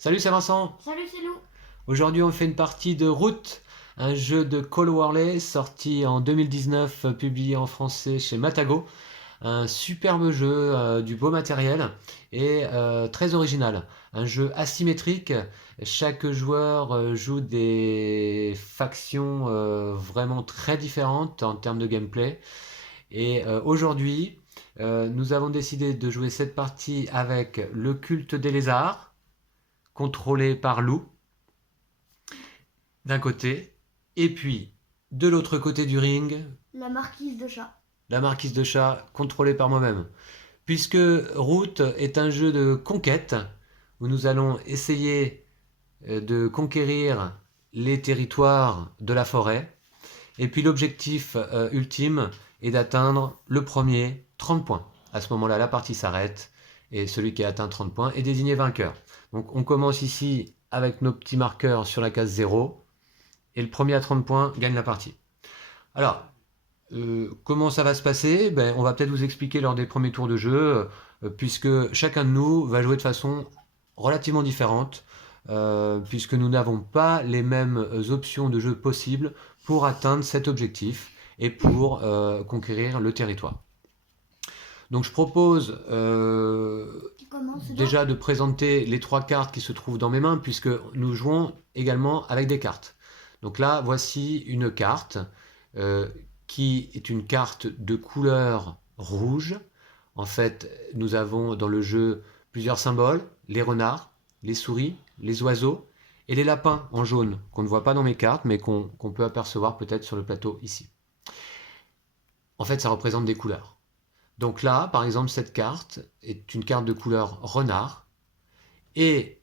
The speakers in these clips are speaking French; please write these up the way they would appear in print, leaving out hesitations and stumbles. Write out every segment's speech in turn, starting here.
Salut, c'est Vincent. Salut, c'est Lou. Aujourd'hui, on fait une partie de Route, un jeu de Call Warley sorti en 2019, publié en français chez Matago. Un superbe jeu, du beau matériel et très original. Un jeu asymétrique. Chaque joueur joue des factions vraiment très différentes en termes de gameplay. Et aujourd'hui, nous avons décidé de jouer cette partie avec le culte des lézards, contrôlé par Lou d'un côté, et puis de l'autre côté du ring, La marquise de chat. la marquise de chat contrôlée par moi-même. Puisque Route est un jeu de conquête où nous allons essayer de conquérir les territoires de la forêt. Et puis l'objectif ultime est d'atteindre le premier 30 points. À ce moment-là, la partie s'arrête et celui qui a atteint 30 points est désigné vainqueur. Donc on commence ici avec nos petits marqueurs sur la case 0 et le premier à 30 points gagne la partie. Alors, comment ça va se passer? On va peut-être vous expliquer lors des premiers tours de jeu, puisque chacun de nous va jouer de façon relativement différente, puisque nous n'avons pas les mêmes options de jeu possibles pour atteindre cet objectif et pour conquérir le territoire. Donc je propose déjà de présenter les 3 cartes qui se trouvent dans mes mains, puisque nous jouons également avec des cartes. Donc là, voici une carte qui est une carte de couleur rouge. En fait, nous avons dans le jeu plusieurs symboles, les renards, les souris, les oiseaux et les lapins en jaune, qu'on ne voit pas dans mes cartes, mais qu'on peut apercevoir peut-être sur le plateau ici. En fait, ça représente des couleurs. Donc là, par exemple, cette carte est une carte de couleur renard, et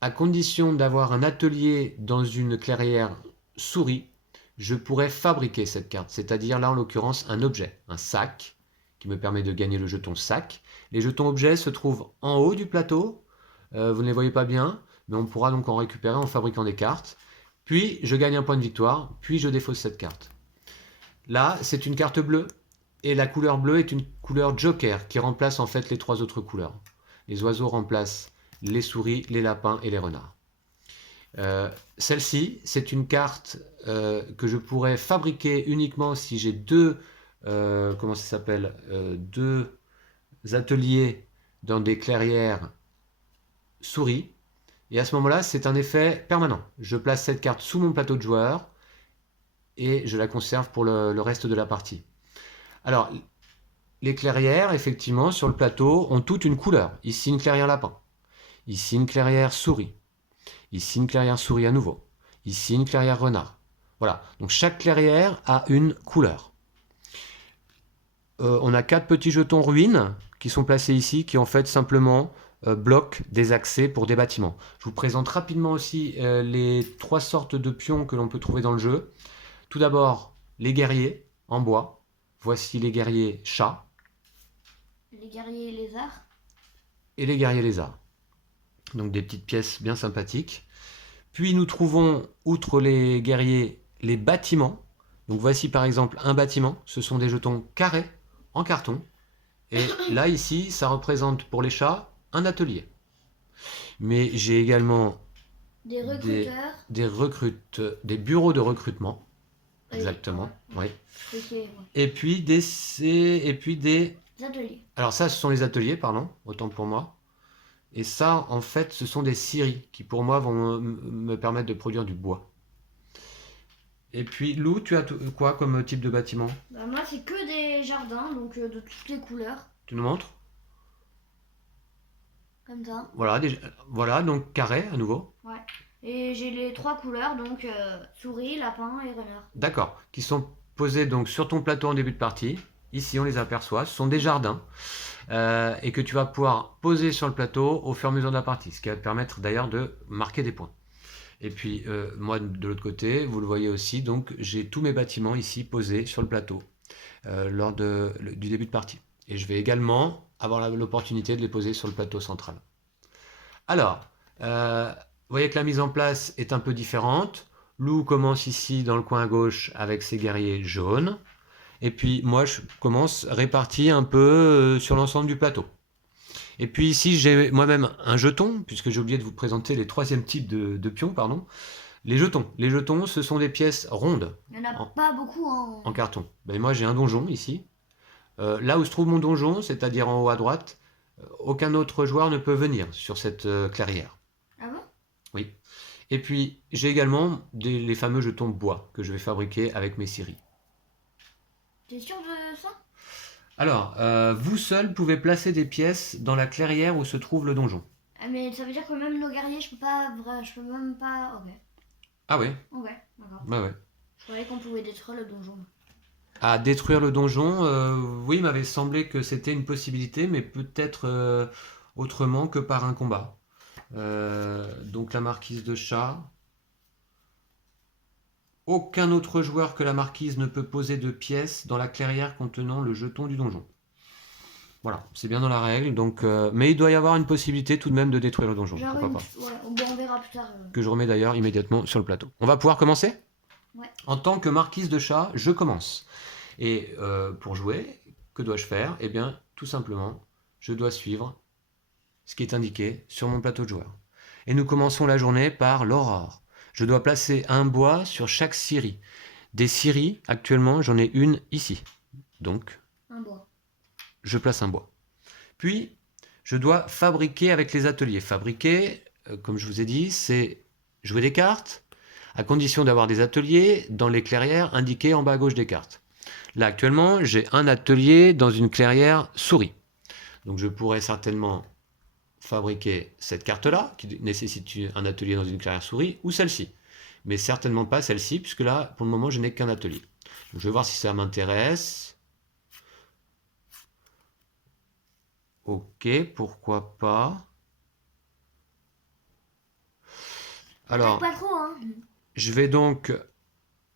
à condition d'avoir un atelier dans une clairière souris, je pourrais fabriquer cette carte, c'est-à-dire là en l'occurrence un objet, un sac, qui me permet de gagner le jeton sac. Les jetons objets se trouvent en haut du plateau, vous ne les voyez pas bien, mais on pourra donc en récupérer en fabriquant des cartes. Puis je gagne un point de victoire, puis je défausse cette carte. Là, c'est une carte bleue, et la couleur bleue est une couleur joker qui remplace en fait les 3 autres couleurs. Les oiseaux remplacent les souris, les lapins et les renards. Celle-ci, c'est une carte que je pourrais fabriquer uniquement si j'ai deux ateliers dans des clairières souris. Et à ce moment-là, c'est un effet permanent. Je place cette carte sous mon plateau de joueur et je la conserve pour le reste de la partie. Alors, les clairières, effectivement, sur le plateau, ont toutes une couleur. Ici, une clairière lapin. Ici, une clairière souris. Ici, une clairière souris à nouveau. Ici, une clairière renard. Voilà. Donc, chaque clairière a une couleur. On a 4 petits jetons ruines qui sont placés ici, qui en fait simplement bloquent des accès pour des bâtiments. Je vous présente rapidement aussi les 3 sortes de pions que l'on peut trouver dans le jeu. Tout d'abord, les guerriers en bois. Voici les guerriers chats. Les guerriers lézards. Et les guerriers lézards. Donc des petites pièces bien sympathiques. Puis nous trouvons, outre les guerriers, les bâtiments. Donc voici par exemple un bâtiment. Ce sont des jetons carrés en carton. Et là, ici, ça représente pour les chats un atelier. Mais j'ai également des recruteurs. des bureaux de recrutement. Exactement, oui. Et puis des ateliers. Alors ça, ce sont les ateliers, pardon, autant pour moi. Et ça, en fait, ce sont des scieries qui, pour moi, vont me permettre de produire du bois. Et puis, Lou, tu as quoi comme type de bâtiment? Moi, c'est que des jardins, donc de toutes les couleurs. Tu nous montres? Comme ça. Voilà, donc carré à nouveau. Ouais. Et j'ai les 3 couleurs, donc souris, lapin et renard. D'accord, qui sont posés donc sur ton plateau en début de partie. Ici, on les aperçoit, ce sont des jardins. Et que tu vas pouvoir poser sur le plateau au fur et à mesure de la partie, ce qui va te permettre d'ailleurs de marquer des points. Et puis moi de l'autre côté, vous le voyez aussi, donc j'ai tous mes bâtiments ici posés sur le plateau lors du début de partie. Et je vais également avoir l'opportunité de les poser sur le plateau central. Alors, vous voyez que la mise en place est un peu différente. Lou commence ici dans le coin à gauche avec ses guerriers jaunes. Et puis moi je commence réparti un peu sur l'ensemble du plateau. Et puis ici, j'ai moi-même un jeton, puisque j'ai oublié de vous présenter les troisièmes types de pions, pardon. Les jetons, ce sont des pièces rondes Il n'y en a en, pas beaucoup en... en carton. Ben, moi, j'ai un donjon ici. Là où se trouve mon donjon, c'est-à-dire en haut à droite, aucun autre joueur ne peut venir sur cette clairière. Ah bon? Oui. Et puis, j'ai également les fameux jetons bois que je vais fabriquer avec mes scieries. T'es sûr de ça? Alors, vous seul pouvez placer des pièces dans la clairière où se trouve le donjon. Ah, mais ça veut dire que même nos guerriers, je peux même pas... Ok. Ah oui, Ok, d'accord. ouais, ouais. Je croyais qu'on pouvait détruire le donjon. À détruire le donjon, oui, il m'avait semblé que c'était une possibilité, mais peut-être autrement que par un combat. Donc la marquise de chat. Aucun autre joueur que la marquise ne peut poser de pièces dans la clairière contenant le jeton du donjon. Voilà, c'est bien dans la règle, donc, mais il doit y avoir une possibilité tout de même de détruire le donjon. Genre Pourquoi une... pas. Ouais, bon, on verra plus tard. Que je remets d'ailleurs immédiatement sur le plateau. On va pouvoir commencer? Ouais. En tant que marquise de chat, je commence. Et pour jouer, que dois-je faire? Eh bien, tout simplement, je dois suivre ce qui est indiqué sur mon plateau de joueur. Et nous commençons la journée par l'aurore. Je dois placer un bois sur chaque scierie. Des scieries, actuellement, j'en ai une ici. Donc, Un bois. je place un bois. Puis, je dois fabriquer avec les ateliers. Fabriquer, comme je vous ai dit, c'est jouer des cartes, à condition d'avoir des ateliers dans les clairières indiquées en bas à gauche des cartes. Là, actuellement, j'ai un atelier dans une clairière souris. Donc, je pourrais certainement fabriquer cette carte-là, qui nécessite un atelier dans une clairière souris, ou celle-ci. Mais certainement pas celle-ci, puisque là, pour le moment, je n'ai qu'un atelier. Donc, je vais voir si ça m'intéresse. Ok, pourquoi pas. Alors, Pas trop, hein. je vais donc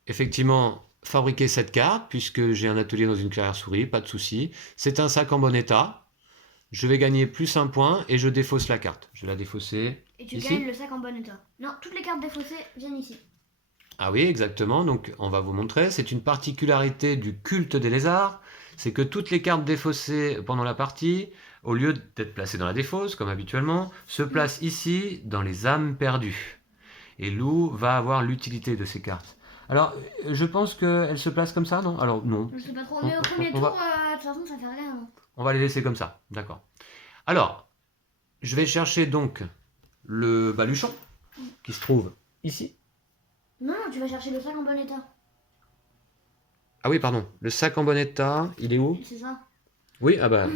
effectivement fabriquer cette carte, puisque j'ai un atelier dans une clairière souris, pas de souci. C'est un sac en bon état. Je vais gagner plus un point et je défausse la carte. Je vais la défausser Et tu ici. gagnes le sac en bon état. Non, toutes les cartes défaussées viennent ici. Ah oui, exactement. Donc, on va vous montrer. C'est une particularité du culte des lézards. C'est que toutes les cartes défaussées pendant la partie, au lieu d'être placées dans la défausse, comme habituellement, se placent ici dans les âmes perdues. Et Lou va avoir l'utilité de ces cartes. Alors, je pense qu'elles se placent comme ça, non? Alors, non. Je sais pas trop, mais au premier tour, de toute façon, ça fait rien. Hein. On va les laisser comme ça, d'accord. Alors, je vais chercher donc le baluchon qui se trouve ici. Non, tu vas chercher le sac en bon état. Ah oui, pardon, le sac en bon état, il est où? C'est ça. Oui, ah bah,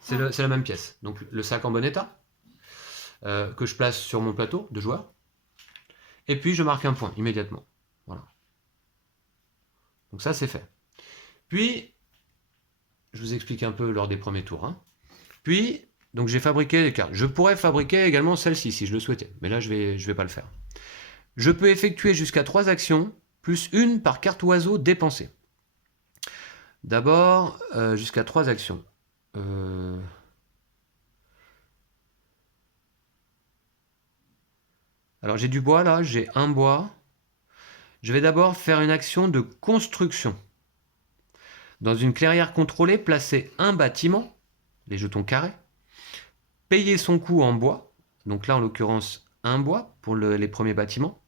c'est la même pièce. Donc le sac en bon état, que je place sur mon plateau de joueur. Et puis je marque un point immédiatement. Voilà. Donc ça, c'est fait. Puis, je vous explique un peu lors des premiers tours. Hein. Puis, donc j'ai fabriqué les cartes. Je pourrais fabriquer également celle-ci si je le souhaitais. Mais là, je vais pas le faire. Je peux effectuer jusqu'à 3 actions, plus une par carte oiseau dépensée. D'abord, jusqu'à 3 actions. Alors j'ai du bois là, j'ai un bois. Je vais d'abord faire une action de construction. Dans une clairière contrôlée, placer un bâtiment, les jetons carrés, payer son coût en bois, donc là en l'occurrence un bois pour les premiers bâtiments,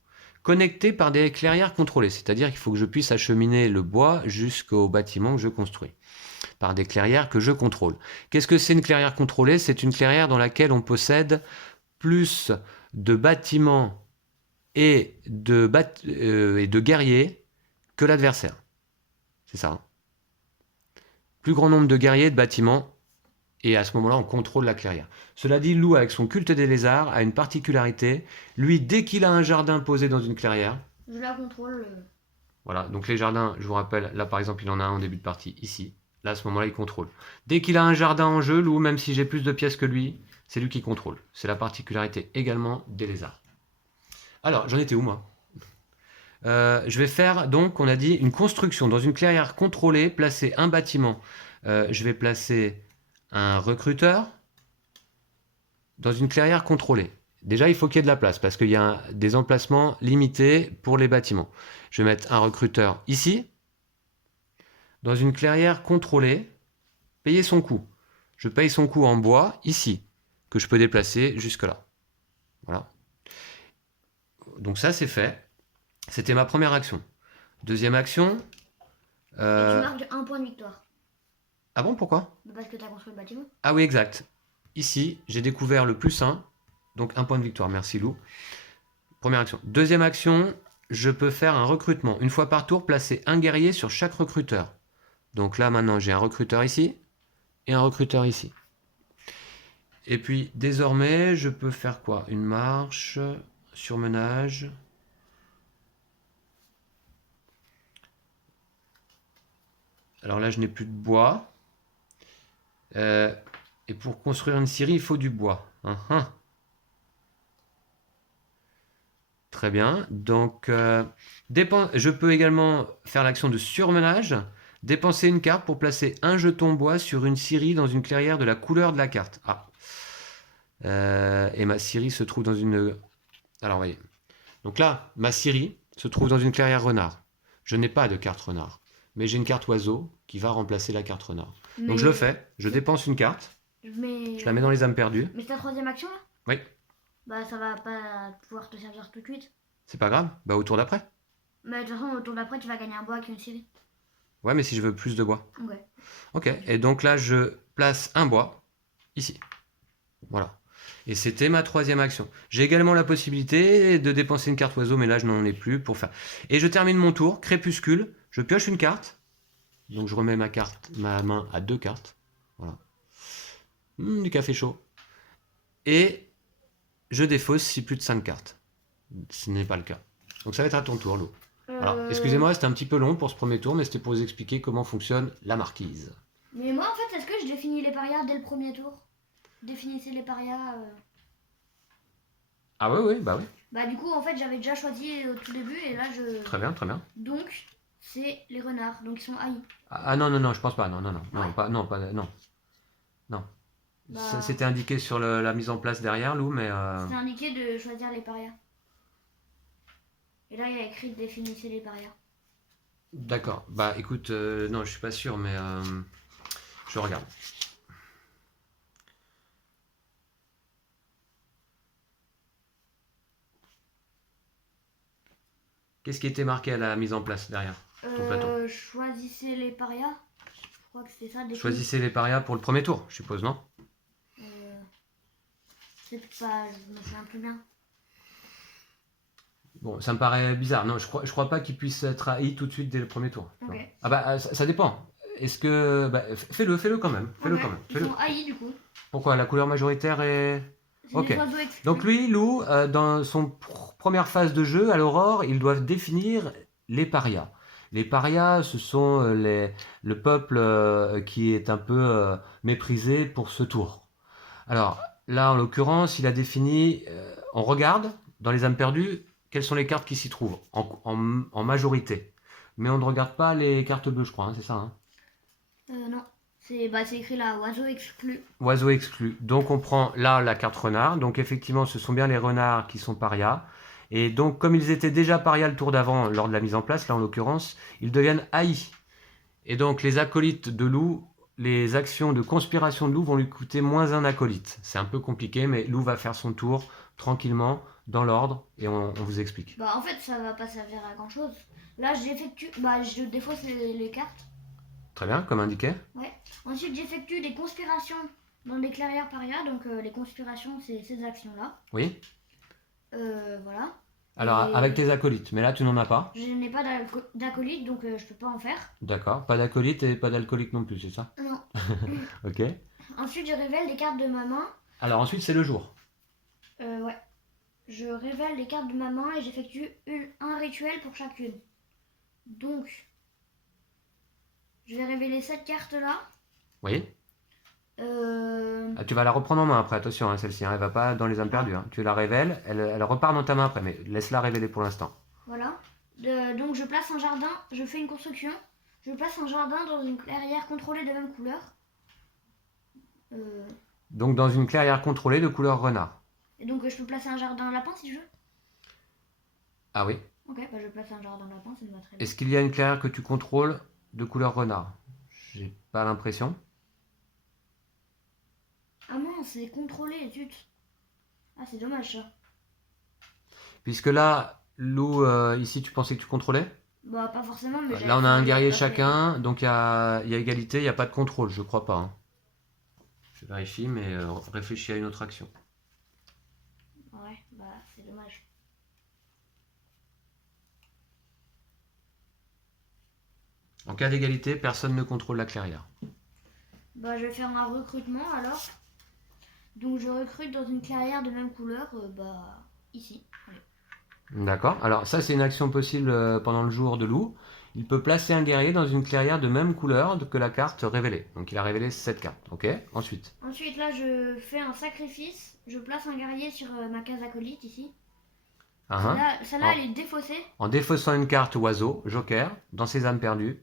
connecté par des clairières contrôlées, c'est-à-dire qu'il faut que je puisse acheminer le bois jusqu'au bâtiment que je construis, par des clairières que je contrôle. Qu'est-ce que c'est une clairière contrôlée? C'est une clairière dans laquelle on possède plus de bâtiments et de guerriers que l'adversaire. C'est ça. Hein. Plus grand nombre de guerriers, de bâtiments, et à ce moment-là, on contrôle la clairière. Cela dit, Lou, avec son culte des lézards, a une particularité. Lui, dès qu'il a un jardin posé dans une clairière... Je la contrôle. Voilà, donc les jardins, je vous rappelle, là par exemple, il en a un en début de partie, ici. Là, à ce moment-là, il contrôle. Dès qu'il a un jardin en jeu, Lou, même si j'ai plus de pièces que lui, c'est lui qui contrôle. C'est la particularité également des lézards. Alors, j'en étais où, moi? Je vais faire, donc, on a dit, une construction. Dans une clairière contrôlée, placer un bâtiment. Je vais placer un recruteur dans une clairière contrôlée. Déjà, il faut qu'il y ait de la place, parce qu'il y a des emplacements limités pour les bâtiments. Je vais mettre un recruteur ici, dans une clairière contrôlée, payer son coût. Je paye son coût en bois, ici. que je peux déplacer jusque là. Voilà. Donc ça, c'est fait. C'était ma première action. Deuxième action. Et tu marques un point de victoire. Ah bon, pourquoi? Parce que tu as construit le bâtiment. Ah oui, exact. Ici, j'ai découvert le +1, donc un point de victoire. Merci Lou. Première action. Deuxième action, je peux faire un recrutement. Une fois par tour, placer un guerrier sur chaque recruteur. Donc là, maintenant, j'ai un recruteur ici et un recruteur ici. Et puis, désormais, je peux faire quoi? Une marche, surmenage. Alors là, je n'ai plus de bois. Et pour construire une scierie, il faut du bois. Très bien. Donc, je peux également faire l'action de surmenage. Dépenser une carte pour placer un jeton bois sur une scierie dans une clairière de la couleur de la carte. Ah. Et ma scierie se trouve dans une... Alors, voyez. Donc là, ma scierie se trouve dans une clairière renard. Je n'ai pas de carte renard. Mais j'ai une carte oiseau qui va remplacer la carte renard. Mais... Donc je le fais. Je dépense une carte. Je la mets dans les âmes perdues. Mais c'est ta troisième action là? Oui. Bah ça va pas pouvoir te servir tout de suite. C'est pas grave. Bah au tour d'après. Mais de toute façon, au tour d'après, tu vas gagner un bois avec une scierie. Ouais, mais si je veux plus de bois. Ouais. Ok. Et donc là, je place un bois ici. Voilà. Et c'était ma troisième action. J'ai également la possibilité de dépenser une carte oiseau, mais là je n'en ai plus pour faire. Et je termine mon tour, crépuscule. Je pioche une carte. Donc je remets ma main à 2 cartes. Voilà. Du café chaud. Et je défausse si plus de 5 cartes. Ce n'est pas le cas. Donc ça va être à ton tour, Lou. Voilà. Excusez-moi, c'était un petit peu long pour ce premier tour, mais c'était pour vous expliquer comment fonctionne la marquise. Mais moi, en fait, est-ce que je définis les parias dès le premier tour? Définissez les parias. Ah oui, bah oui. Bah du coup, en fait, j'avais déjà choisi au tout début et là, je... Très bien, très bien. Donc, c'est les renards, donc ils sont haïs. Ah non, je pense pas. Non. Bah... C'était indiqué sur la mise en place derrière, Lou, mais... C'était indiqué de choisir les parias. Et là, il y a écrit définissez les parias. D'accord. Bah écoute, non, je suis pas sûr, mais je regarde. Qu'est-ce qui était marqué à la mise en place derrière ton plateau? Choisissez les parias. Je crois que c'est ça. Choisissez les parias pour le premier tour, je suppose, non? C'est pas... Je me souviens plus bien. Bon, ça me paraît bizarre. Non, je crois pas qu'il puisse être haï tout de suite dès le premier tour. Okay. Ah bah ça dépend. Est-ce que... Bah, fais-le quand même. Fais-le quand même. Ils sont haïs du coup. Pourquoi? La couleur majoritaire est... Ok. Donc lui, Lou, dans son première phase de jeu, à l'aurore, ils doivent définir les parias. Les parias, ce sont le peuple qui est un peu méprisé pour ce tour. Alors là, en l'occurrence, il a défini... on regarde dans les âmes perdues quelles sont les cartes qui s'y trouvent en majorité. Mais on ne regarde pas les cartes bleues, je crois, hein, c'est ça, hein? Non. C'est écrit là, oiseau exclu. Oiseau exclu. Donc on prend là la carte renard. Donc effectivement, ce sont bien les renards qui sont parias. Et donc comme ils étaient déjà parias le tour d'avant lors de la mise en place, là en l'occurrence, ils deviennent haïs. Et donc les acolytes de Lou, les actions de conspiration de Lou vont lui coûter moins un acolyte. C'est un peu compliqué, mais Lou va faire son tour tranquillement, dans l'ordre, et on vous explique. Bah en fait, ça va pas servir à grand chose. Là, je défausse les cartes. Très bien, comme indiqué. Ouais. Ensuite, j'effectue des conspirations dans les clairières parias. Donc les conspirations, c'est ces actions-là. Oui. Voilà. Alors, avec tes acolytes, mais là tu n'en as pas. Je n'ai pas d'acolyte, donc je peux pas en faire. D'accord, pas d'acolyte et pas d'alcoolique non plus, c'est ça? Non. Ok. Ensuite, je révèle les cartes de ma main. Alors ensuite, c'est le jour. Ouais. Je révèle les cartes de ma main et j'effectue un rituel pour chacune. Donc, je vais révéler cette carte-là. Oui. Tu vas la reprendre en main après, attention, hein, celle-ci, hein, elle va pas dans les âmes perdues. Hein. Tu la révèles, elle repart dans ta main après, mais laisse-la révéler pour l'instant. Voilà. Donc je place un jardin, je fais une construction, je place un jardin dans une clairière contrôlée de même couleur. Donc dans une clairière contrôlée de couleur renard. Et donc je peux placer un jardin lapin si je veux. Ah oui. Ok, bah je place un jardin lapin, ça me va très bien. Est-ce qu'il y a une clairière que tu contrôles de couleur renard? J'ai pas l'impression. Ah mince, c'est contrôlé, zut. Ah, c'est dommage ça. Puisque là, Lou, ici, tu pensais que tu contrôlais? Bah, pas forcément, mais Là, j'avais on a un j'avais guerrier pas fait. chacun, donc il y a égalité, il n'y a pas de contrôle, je crois pas, hein. Je vérifie, mais réfléchis à une autre action. Ouais, bah, c'est dommage. En cas d'égalité, personne ne contrôle la clairière. Bah, je vais faire un recrutement alors. Donc, je recrute dans une clairière de même couleur, bah, ici. Allez. D'accord. Alors ça, c'est une action possible pendant le jour de Lou. Il peut placer un guerrier dans une clairière de même couleur que la carte révélée. Donc il a révélé cette carte. Ok. Ensuite. Ensuite, là, je fais un sacrifice. Je place un guerrier sur ma case acolyte ici. Hein. Celle-là, En, elle est défaussée. en défaussant une carte oiseau, joker, dans ses âmes perdues.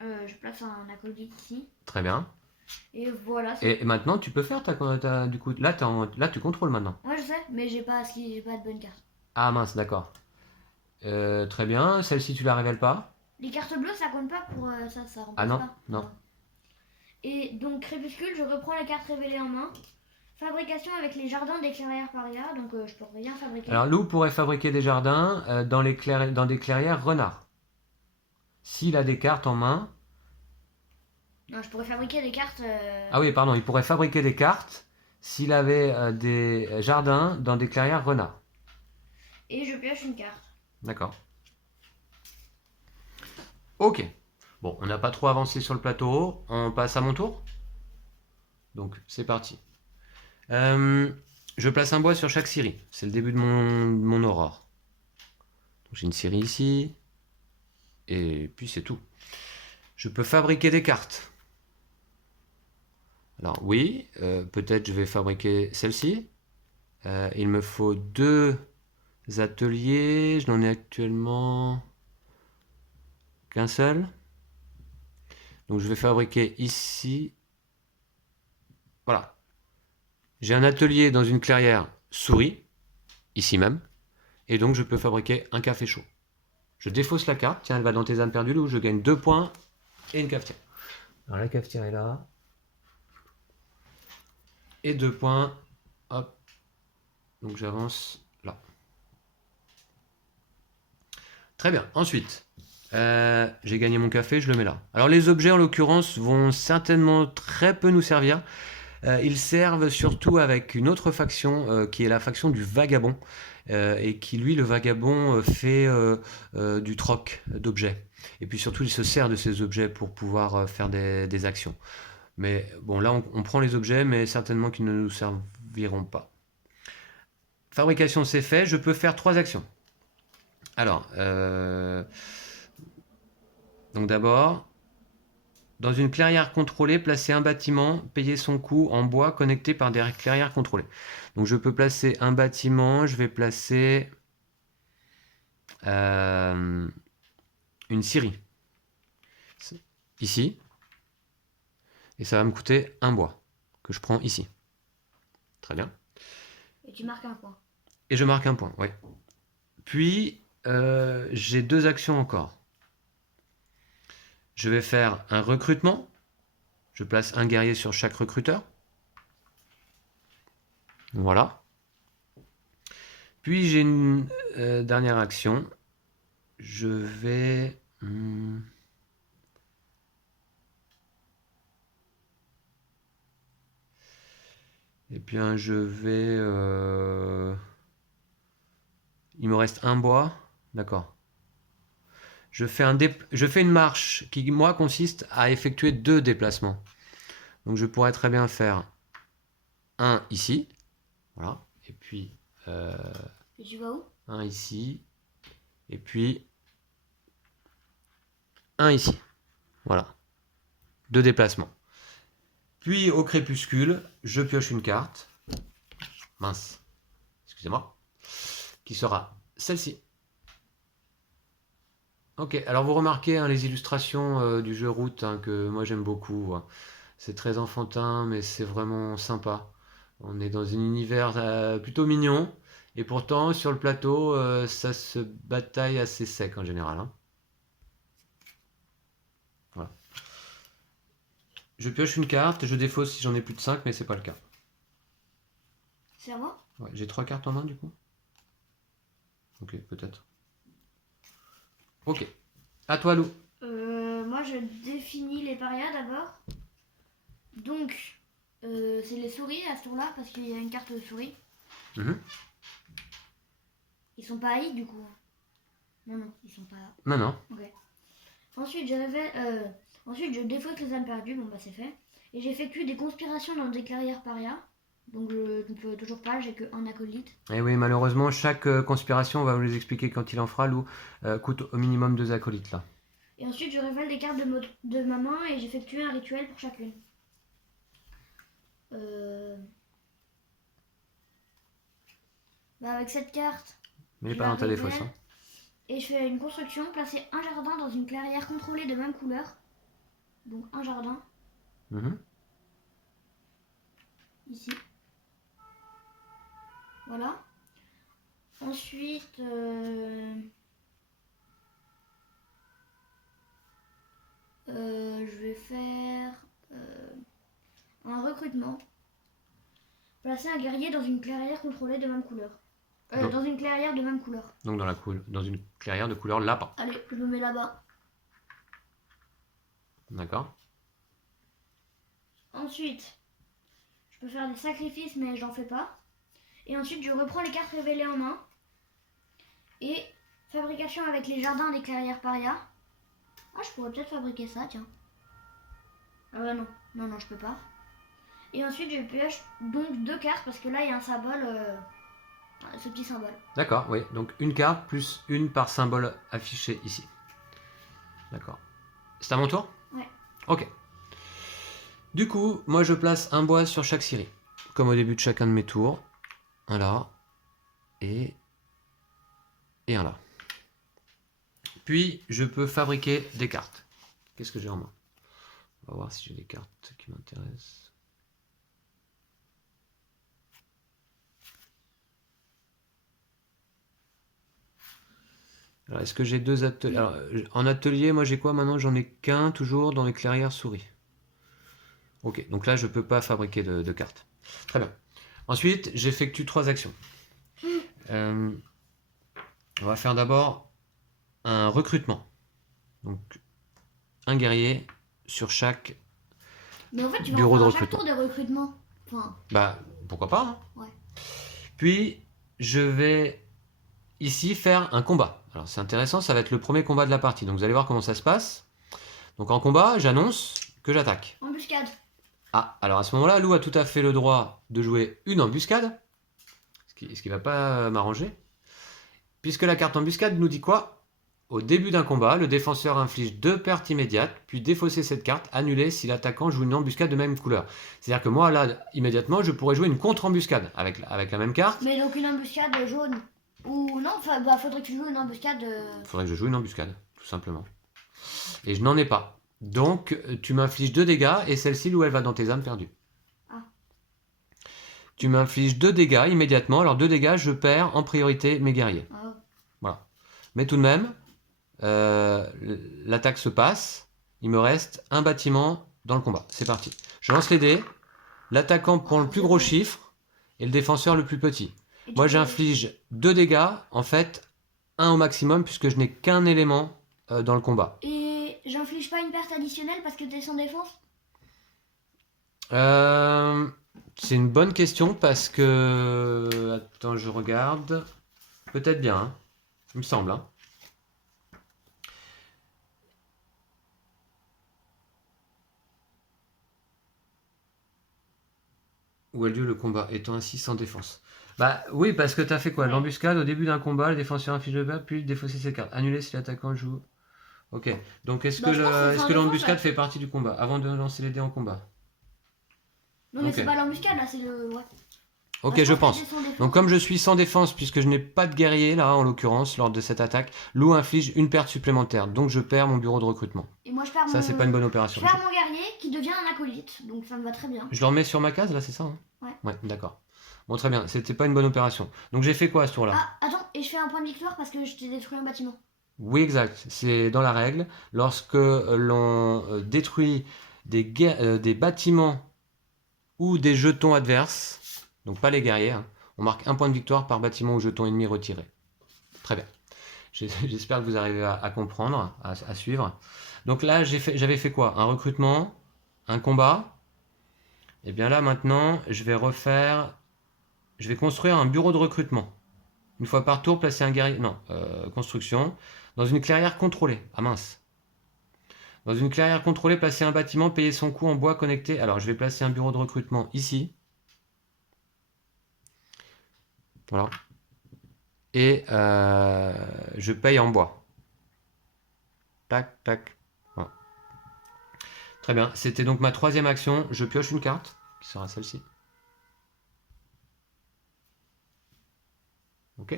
Je place un acolyte ici. Très bien. Et voilà. Et maintenant, tu peux faire du coup. Là, là, tu contrôles maintenant. Ouais, je sais, mais j'ai pas de bonne carte. Ah mince, d'accord. Très bien. Celle-ci, tu la révèles pas? Les cartes bleues, ça compte pas pour ça Ah remplace non, pas. non. Et donc, crépuscule, je reprends la carte révélée en main. Fabrication avec les jardins des clairières paria, donc je peux rien fabriquer. Alors Lou pourrait fabriquer des jardins dans des clairières renards. S'il a des cartes en main. Non, je pourrais fabriquer des cartes. Ah oui, pardon, il pourrait fabriquer des cartes s'il avait des jardins dans des clairières renards. Et je pioche une carte. D'accord. Ok. Bon, on n'a pas trop avancé sur le plateau. On passe à mon tour. Donc, c'est parti. Je place un bois sur chaque scierie. C'est le début de mon aurore. J'ai une scierie ici. Et puis c'est tout. Je peux fabriquer des cartes. Alors oui, peut-être je vais fabriquer celle-ci. Il me faut 2 ateliers. Je n'en ai actuellement qu'un seul. Donc je vais fabriquer ici. Voilà. J'ai un atelier dans une clairière souris, ici même. Et donc je peux fabriquer un café chaud. Je défausse la carte. Tiens, elle va dans tes âmes perdues où je gagne 2 points et une cafetière. Alors la cafetière est là. Et 2 points. Hop. Donc j'avance là. Très bien. Ensuite, j'ai gagné mon café, je le mets là. Alors les objets en l'occurrence vont certainement très peu nous servir. Ils servent surtout avec une autre faction qui est la faction du vagabond. Et qui lui, le vagabond, fait du troc d'objets. Et puis surtout, il se sert de ces objets pour pouvoir faire des actions. Mais bon, là, on prend les objets, mais certainement qu'ils ne nous serviront pas. Fabrication, c'est fait. Je peux faire 3 actions. Alors, donc d'abord, dans une clairière contrôlée, placer un bâtiment, payer son coût en bois connecté par des clairières contrôlées. Donc je peux placer un bâtiment, je vais placer une scierie. Ici. Et ça va me coûter un bois que je prends ici. Très bien. Et tu marques un point. Et je marque un point, oui. Puis, j'ai 2 actions encore. Je vais faire un recrutement. Je place un guerrier sur chaque recruteur. Voilà. Puis j'ai une dernière action. Je vais... Eh bien, je vais... Il me reste un bois. D'accord. Je fais une marche qui, moi, consiste à effectuer 2 déplacements. Donc, je pourrais très bien faire un ici. Voilà. Et puis... Et tu vas où? un ici. Et puis... un ici. Voilà. 2 déplacements. Puis, au crépuscule, je pioche une carte. Mince. Excusez-moi. Qui sera celle-ci. Ok, alors vous remarquez hein, les illustrations du jeu Route hein, que moi j'aime beaucoup. Hein. C'est très enfantin, mais c'est vraiment sympa. On est dans un univers plutôt mignon, et pourtant sur le plateau, ça se bataille assez sec en général. Hein. Voilà. Je pioche une carte et je défausse si j'en ai plus de 5, mais c'est pas le cas. C'est à moi? Ouais, j'ai 3 cartes en main du coup. Ok, peut-être. Ok. À toi, Lou. Moi, je définis les parias d'abord. Donc, c'est les souris à ce tour-là, parce qu'il y a une carte de souris. Mhm. Ils sont pas AI, du coup. Non, ils sont pas... Non, non. Ok. Ensuite, ensuite, je défausse les âmes perdues. Bon, bah, c'est fait. Et j'effectue des conspirations dans des clairières parias. Donc, je ne peux toujours pas, j'ai qu'un acolyte. Et oui, malheureusement, chaque conspiration, on va vous les expliquer quand il en fera, Lou, coûte au minimum 2 acolytes là. Et ensuite, je révèle des cartes de ma main et j'effectue un rituel pour chacune. Bah, avec cette carte, Mais les je pas la dans ta défausse. révèle. Hein. Et je fais une construction, placer un jardin dans une clairière contrôlée de même couleur. Donc un jardin, Mhm. ici. Voilà. Ensuite, je vais faire un recrutement. Placer un guerrier dans une clairière contrôlée de même couleur. Dans une clairière de même couleur. Donc dans une clairière de couleur lapin. Allez, je me mets là-bas. D'accord. Ensuite, je peux faire des sacrifices, mais j'en fais pas. Et ensuite, je reprends les cartes révélées en main. Et fabrication avec les jardins des clairières paria. Ah, je pourrais peut-être fabriquer ça, tiens. Ah bah non, non, je peux pas. Et ensuite, je pioche donc 2 cartes parce que là, il y a un symbole, ce petit symbole. D'accord, oui. Donc une carte plus une par symbole affiché ici. D'accord. C'est à mon tour? Ouais. Ok. Du coup, moi je place un bois sur chaque scierie. Comme au début de chacun de mes tours. Un là. Et un là. Puis je peux fabriquer des cartes. Qu'est-ce que j'ai en main? On va voir si j'ai des cartes qui m'intéressent. Alors, est-ce que j'ai 2 ateliers? Alors, en atelier, moi j'ai quoi maintenant? J'en ai qu'un toujours dans les clairières souris. Ok, donc là je peux pas fabriquer de cartes. Très bien. Ensuite, j'effectue 3 actions. On va faire d'abord un recrutement. Donc, un guerrier sur chaque Mais en fait, tu vas bureau de en faire à chaque recrutement. tour des recrutements. Enfin, Bah, pourquoi pas, hein. ouais. Puis, je vais ici faire un combat. Alors, c'est intéressant, ça va être le premier combat de la partie. Donc, vous allez voir comment ça se passe. Donc, en combat, j'annonce que j'attaque. Embuscade. Ah, alors à ce moment-là, Lou a tout à fait le droit de jouer une embuscade, ce qui va pas m'arranger, puisque la carte embuscade nous dit quoi? Au début d'un combat, le défenseur inflige 2 pertes immédiates, puis défausser cette carte, annulée si l'attaquant joue une embuscade de même couleur. C'est-à-dire que moi, là, immédiatement, je pourrais jouer une contre-embuscade avec la même carte. Mais donc une embuscade jaune. Ou non, bah faudrait que tu joues une embuscade. Il faudrait que je joue une embuscade, tout simplement. Et je n'en ai pas. Donc, tu m'infliges 2 dégâts, et celle-ci, Lou, elle va dans tes âmes perdues. Ah. Tu m'infliges 2 dégâts immédiatement. Alors 2 dégâts, je perds en priorité mes guerriers. Ah. Voilà. Mais tout de même, l'attaque se passe. Il me reste un bâtiment dans le combat. C'est parti. Je lance les dés. L'attaquant prend le plus gros chiffre et le défenseur le plus petit. Moi, j'inflige 2 dégâts. En fait, 1 au maximum puisque je n'ai qu'un élément dans le combat. Et j'inflige pas une perte additionnelle parce que t'es sans défense? C'est une bonne question parce que... Attends, je regarde. Peut-être bien, hein. Il me semble. Hein. Où a lieu le combat, étant ainsi sans défense. Bah oui, parce que t'as fait quoi? L'embuscade au début d'un combat, le défenseur inflige le perte, puis défausser ses cartes. Annuler si l'attaquant joue. Ok. Donc est-ce que l'embuscade fait partie du combat avant de lancer les dés en combat? Non, mais c'est pas l'embuscade là, c'est le. Ouais. Ok, je pense. Donc comme je suis sans défense, puisque je n'ai pas de guerrier là, en l'occurrence, lors de cette attaque, Lou inflige une perte supplémentaire. Donc je perds mon bureau de recrutement. Et moi je perds Ça, c'est pas une bonne opération. Je perds mon guerrier qui devient un acolyte, donc ça me va très bien. Je le remets sur ma case là, c'est ça hein? Ouais. Ouais, d'accord. Bon, très bien. C'était pas une bonne opération. Donc j'ai fait quoi à ce tour-là? Ah, attends, et je fais un point de victoire parce que je t'ai détruit un bâtiment. Oui, exact. C'est dans la règle. Lorsque l'on détruit des bâtiments ou des jetons adverses, donc pas les guerriers, hein. On marque un point de victoire par bâtiment ou jeton ennemi retiré. Très bien. J'espère que vous arrivez à comprendre, à suivre. Donc là, j'avais fait quoi? Un recrutement, un combat. Et bien là, maintenant, je vais construire un bureau de recrutement. Une fois par tour, placer un guerrier. Non, construction. Dans une clairière contrôlée. Ah mince. Dans une clairière contrôlée, placer un bâtiment, payer son coût en bois connecté. Alors, je vais placer un bureau de recrutement ici. Voilà. Et je paye en bois. Tac, tac. Voilà. Très bien. C'était donc ma troisième action. Je pioche une carte, qui sera celle-ci. Ok.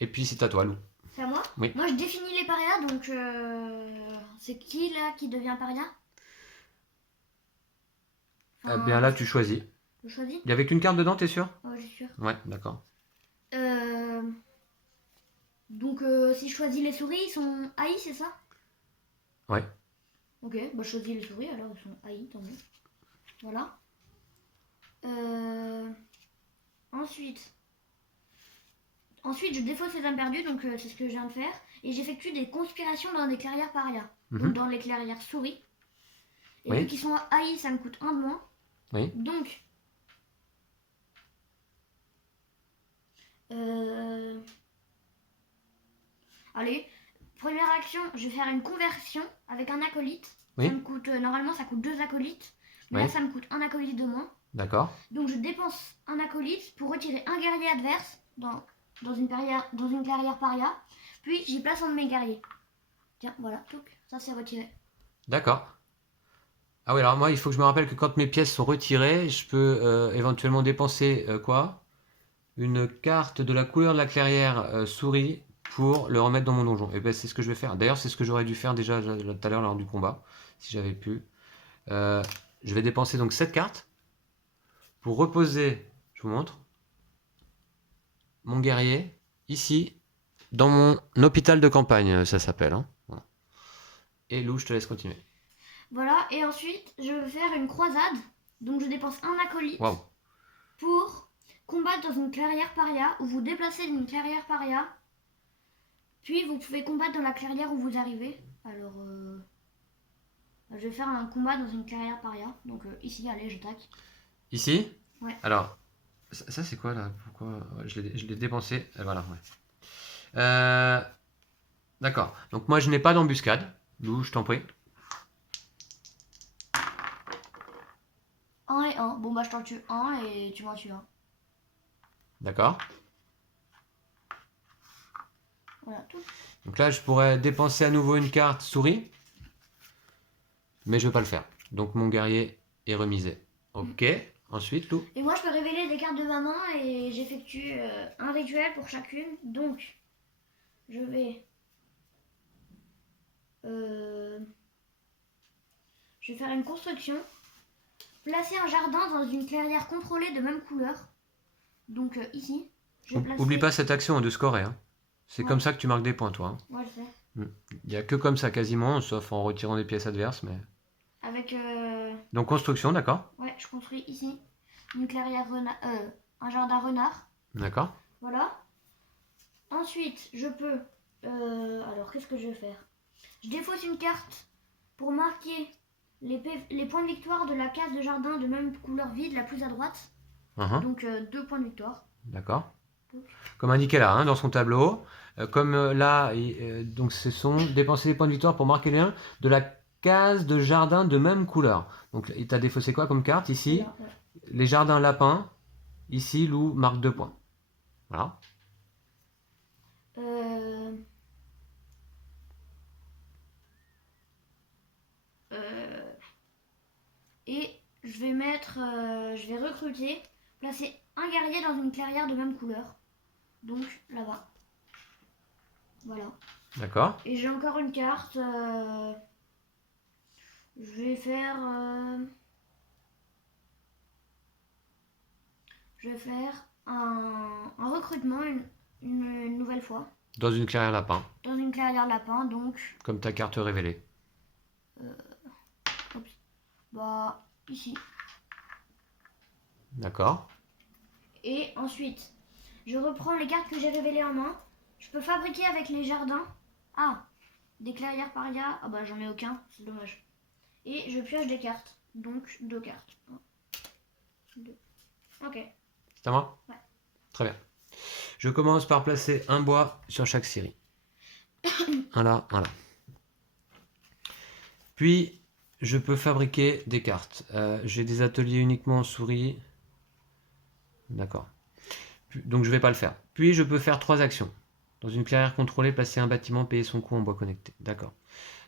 Et puis c'est à toi, Lou. C'est à moi? Oui. Moi, je définis les parias, donc c'est qui là qui devient paria? Eh bien là, tu choisis. Je choisis? Il n'y avait qu'une carte dedans, t'es sûr? Ouais, je suis sûr. Ouais, d'accord. Donc, si je choisis les souris, ils sont AI, c'est ça? Ouais. Ok, bah je choisis les souris, alors ils sont AI, tant mieux. Voilà. Ensuite, je défausse les âmes perdues, donc c'est ce que je viens de faire. Et j'effectue des conspirations dans des clairières parias. Donc dans les clairières souris. Et Oui. vu qu'ils sont AI, ça me coûte 1 de moins. Oui. Donc, allez, première action, je vais faire une conversion avec un acolyte. Oui. Ça me coûte, normalement ça coûte 2 acolytes. Mais Oui. là ça me coûte un acolyte de moins. D'accord. Donc je dépense un acolyte pour retirer un guerrier adverse dans une clairière paria. Puis j'y place un de mes guerriers. Tiens, voilà, touc, ça c'est retiré. D'accord. Ah oui, alors moi, il faut que je me rappelle que quand mes pièces sont retirées, je peux éventuellement dépenser quoi? Une carte de la couleur de la clairière souris pour le remettre dans mon donjon. Et bien c'est ce que je vais faire. D'ailleurs, c'est ce que j'aurais dû faire déjà tout à l'heure lors du combat, si j'avais pu. Je vais dépenser donc cette carte pour reposer, je vous montre, mon guerrier ici, dans mon hôpital de campagne, ça s'appelle. Hein. Voilà. Et Lou, je te laisse continuer. Voilà, et ensuite, je vais faire une croisade. Donc je dépense un acolyte pour combattre dans une clairière paria, où vous déplacez d'une clairière paria. Puis vous pouvez combattre dans la clairière où vous arrivez. Alors, je vais faire un combat dans une clairière paria. Donc ici, allez, je tac. Ici? Ouais. Alors, ça c'est quoi là? Pourquoi je l'ai dépensé? Voilà, ouais. D'accord. Donc moi je n'ai pas d'embuscade. Lou, je t'en prie. 1 et 1. Bon bah je t'en tue 1 et tu m'en tues 1. D'accord. Voilà, tout. Donc là je pourrais dépenser à nouveau une carte souris. Mais je ne veux pas le faire. Donc mon guerrier est remisé. Ok. Ensuite, Lou. Et moi je peux révéler des cartes de ma main et j'effectue un rituel pour chacune. Donc, je vais... je vais faire une construction. Placer un jardin dans une clairière contrôlée de même couleur. Donc ici, je vais placer... Oublie pas cette action de scorer. Hein. C'est Ouais. comme ça que tu marques des points, toi. Hein. Ouais, je sais. Il n'y a que comme ça quasiment, sauf en retirant des pièces adverses. Mais... Avec... Donc construction, d'accord. Ouais, je construis ici une clairière renard... un jardin renard. D'accord. Voilà. Ensuite, je peux... alors, qu'est-ce que je vais faire? Je défausse une carte pour marquer les points de victoire de la case de jardin de même couleur vide, la plus à droite. Donc 2 points de victoire. D'accord. Comme indiqué là, hein, dans son tableau. Comme là, donc ce sont dépenser des points de victoire pour marquer les 1 de la case de jardin de même couleur. Donc il t'a défaussé quoi comme carte ici? Là, ouais. Les jardins lapins. Ici, Lou marque 2 points. Voilà. Et je vais mettre... je vais recruter, placer un guerrier dans une clairière de même couleur. Donc là-bas. Voilà. D'accord. Et j'ai encore une carte. Je vais faire... je vais faire un recrutement une nouvelle fois. Dans une clairière lapin. Dans une clairière lapin, donc... Comme ta carte révélée. Oups. Bah, ici. D'accord. Et ensuite, je reprends les cartes que j'ai révélées en main. Je peux fabriquer avec les jardins. Ah, des clairières paria. Ah bah j'en ai aucun, c'est dommage. Et je pioche des cartes. Donc 2 cartes. 1, 2. Ok. C'est à moi? Ouais. Très bien. Je commence par placer un bois sur chaque série. Un là, un là. Puis, je peux fabriquer des cartes. J'ai des ateliers uniquement en souris. D'accord. Donc, je ne vais pas le faire. Puis, je peux faire 3 actions. Dans une clairière contrôlée, placer un bâtiment, payer son coût en bois connecté. D'accord.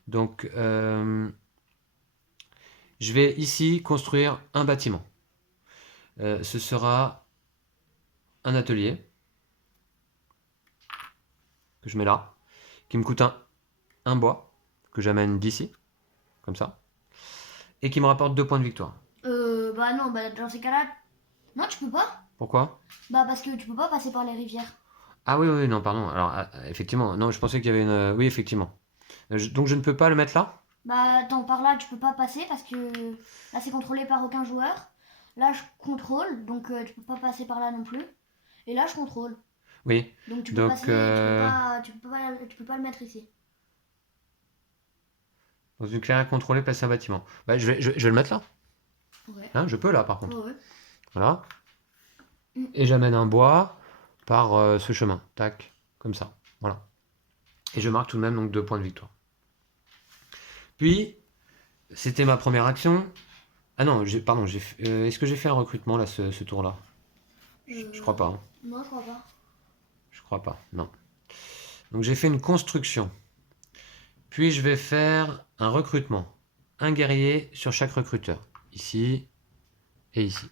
Donc, je vais ici construire un bâtiment. Ce sera un atelier que je mets là, qui me coûte un bois, que j'amène d'ici, comme ça, et qui me rapporte 2 points de victoire. Bah non, bah dans ces cas-là... Non, tu peux pas. Pourquoi? Bah parce que tu peux pas passer par les rivières. Ah oui, oui, non, pardon. Alors, effectivement, non, je pensais qu'il y avait une... Oui, effectivement. Donc, je ne peux pas le mettre là? Bah attends, par là tu peux pas passer parce que là c'est contrôlé par aucun joueur. Là je contrôle, donc tu peux pas passer par là non plus. Et là je contrôle. Oui. Donc tu peux Donc, passer, tu peux pas le mettre ici. dans une clairière contrôlée, placer un bâtiment. Bah, je vais le mettre là. Ouais. Hein, je peux là, par contre. Ouais. Voilà. Et j'amène un bois par ce chemin. Tac, comme ça. Voilà. Et je marque tout de même donc 2 points de victoire. Puis, c'était ma première action. Ah non, pardon, est-ce que j'ai fait un recrutement là, ce tour-là? Je crois pas. Hein. Non, je crois pas. Je crois pas, non. Donc j'ai fait une construction. Puis je vais faire un recrutement. Un guerrier sur chaque recruteur. Ici et ici.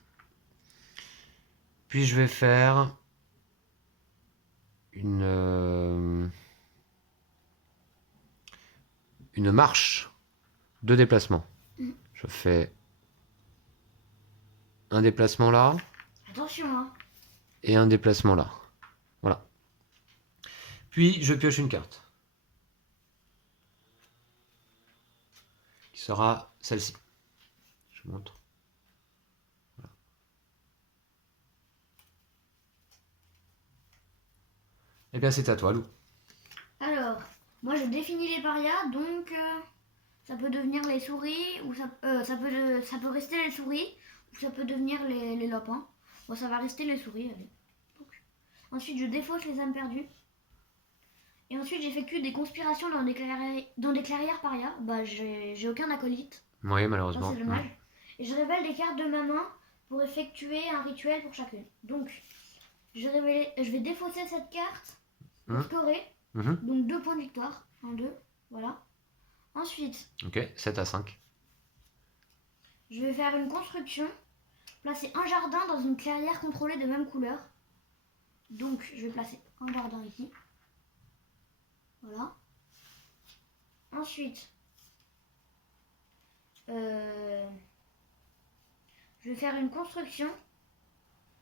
Puis je vais faire une marche de déplacement. Je fais un déplacement là Attention, hein. et un déplacement là. Voilà. Puis je pioche une carte. Qui sera celle-ci. Je vous montre. Voilà. Eh bien c'est à toi, Lou. Alors, moi je définis les parias, donc ça peut devenir les souris, ou ça peut rester les souris, ou ça peut devenir les lapins. Bon, ça va rester les souris, allez. Donc, ensuite, je défausse les âmes perdues. Et ensuite, j'effectue des conspirations dans des clairières parias. Bah, j'ai aucun acolyte. Oui, malheureusement. C'est dommage. Et je révèle des cartes de ma main pour effectuer un rituel pour chacune. Donc, je vais défausser cette carte pour scorer. Donc 2 points de victoire. 1, 2, voilà. Ensuite, Ok, 7 à 5. je vais faire une construction. Placer un jardin dans une clairière contrôlée de même couleur. Donc, je vais placer un jardin ici. Voilà. Ensuite, je vais faire une construction.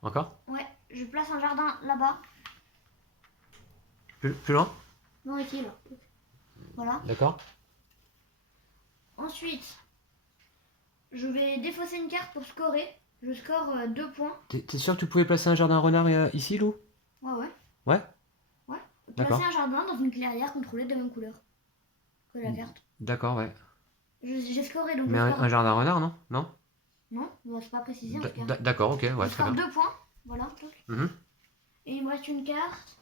Encore? Ouais, je place un jardin là-bas. Plus loin? Non, ici, là. Voilà. D'accord. Ensuite, je vais défausser une carte pour scorer. Je score 2 points. T'es sûr que tu pouvais placer un jardin renard ici, Lou? Ouais. Ouais? Ouais. D'accord. Placer un jardin dans une clairière contrôlée de même couleur que la carte. D'accord, ouais. J'ai scoré donc. Mais un jardin renard, non? Non? Non, bah, c'est pas précisé en tout cas. D'accord, ok, ouais, Je très score bien. 2 points. Voilà. Et il me reste une carte.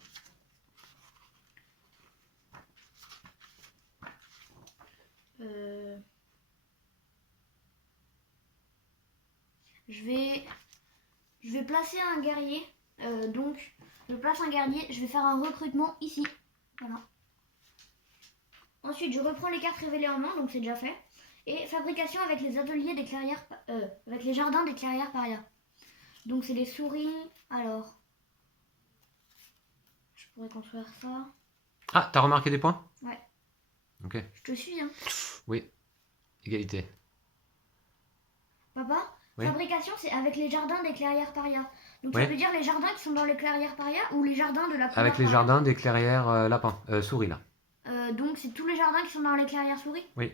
Je vais placer un guerrier. Donc, je place un guerrier. Je vais faire un recrutement ici. Voilà. Ensuite, je reprends les cartes révélées en main, donc c'est déjà fait. Et fabrication avec les ateliers des clairières, avec les jardins des clairières paria. Donc c'est les souris. Alors, je pourrais construire ça. Ah, t'as remarqué des points? Ouais. Ok. Je te suis, hein. Oui. Égalité. Papa, oui. Fabrication, c'est avec les jardins des clairières paria. Donc oui. ça veut dire les jardins qui sont dans les clairières paria ou les jardins de la couleur avec les paria. jardins des clairières lapins, souris là. Donc c'est tous les jardins qui sont dans les clairières souris? Oui.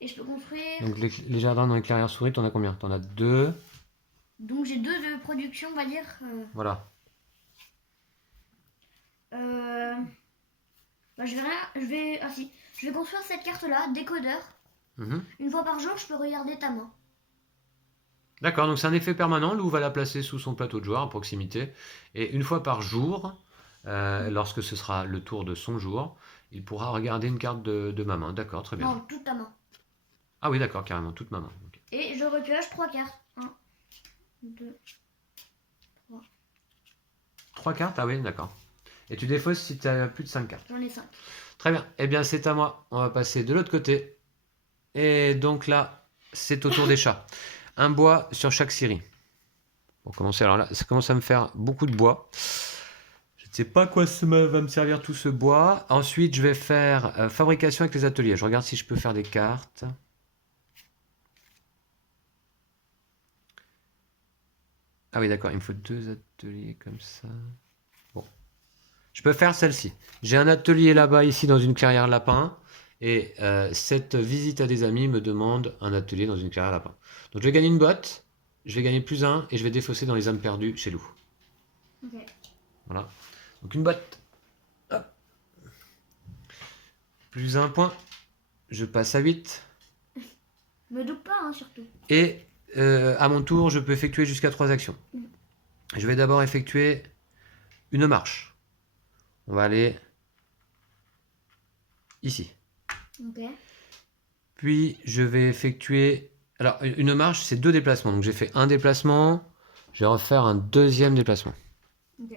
Et je peux construire... Donc les jardins dans les clairières souris, t'en as combien? T'en as 2. Donc j'ai 2 de production, on va dire. Voilà. Bah, je vais rien... Ah si. Je vais construire cette carte-là, décodeur. Mhm. Une fois par jour, je peux regarder ta main. D'accord, donc c'est un effet permanent. Lou va la placer sous son plateau de joueur à proximité. Et une fois par jour, lorsque ce sera le tour de son jour, il pourra regarder une carte de ma main. D'accord, très bien. Non, toute ta main. Ah oui, d'accord, carrément, toute ma main. Ok. Et je repioche 3 cartes. 1, 2, 3. 3 cartes? Ah oui, d'accord. Et tu défausses si tu as plus de 5 cartes. J'en ai 5. Très bien. Eh bien, c'est à moi. On va passer de l'autre côté. Et donc là, c'est au tour des chats. Un bois sur chaque série. Pour commencer, alors là, ça commence à me faire beaucoup de bois. Je ne sais pas à quoi ça va me servir tout ce bois. Ensuite, je vais faire fabrication avec les ateliers. Je regarde si je peux faire des cartes. Ah oui, d'accord, il me faut 2 ateliers comme ça. Bon. Je peux faire celle-ci. J'ai un atelier là-bas, ici, dans une clairière lapin. Et cette visite à des amis me demande un atelier dans une clairière lapin. Donc je vais gagner une botte, je vais gagner +1 et je vais défausser dans les âmes perdues chez Lou. Ok. Voilà. Donc une botte. Hop. +1 point. Je passe à 8. Me double pas, hein, surtout. Et à mon tour, je peux effectuer jusqu'à 3 actions. Je vais d'abord effectuer une marche. On va aller ici. Ok. Puis je vais effectuer... Alors une marche, c'est 2 déplacements. Donc j'ai fait un déplacement. Je vais refaire un deuxième déplacement. Ok.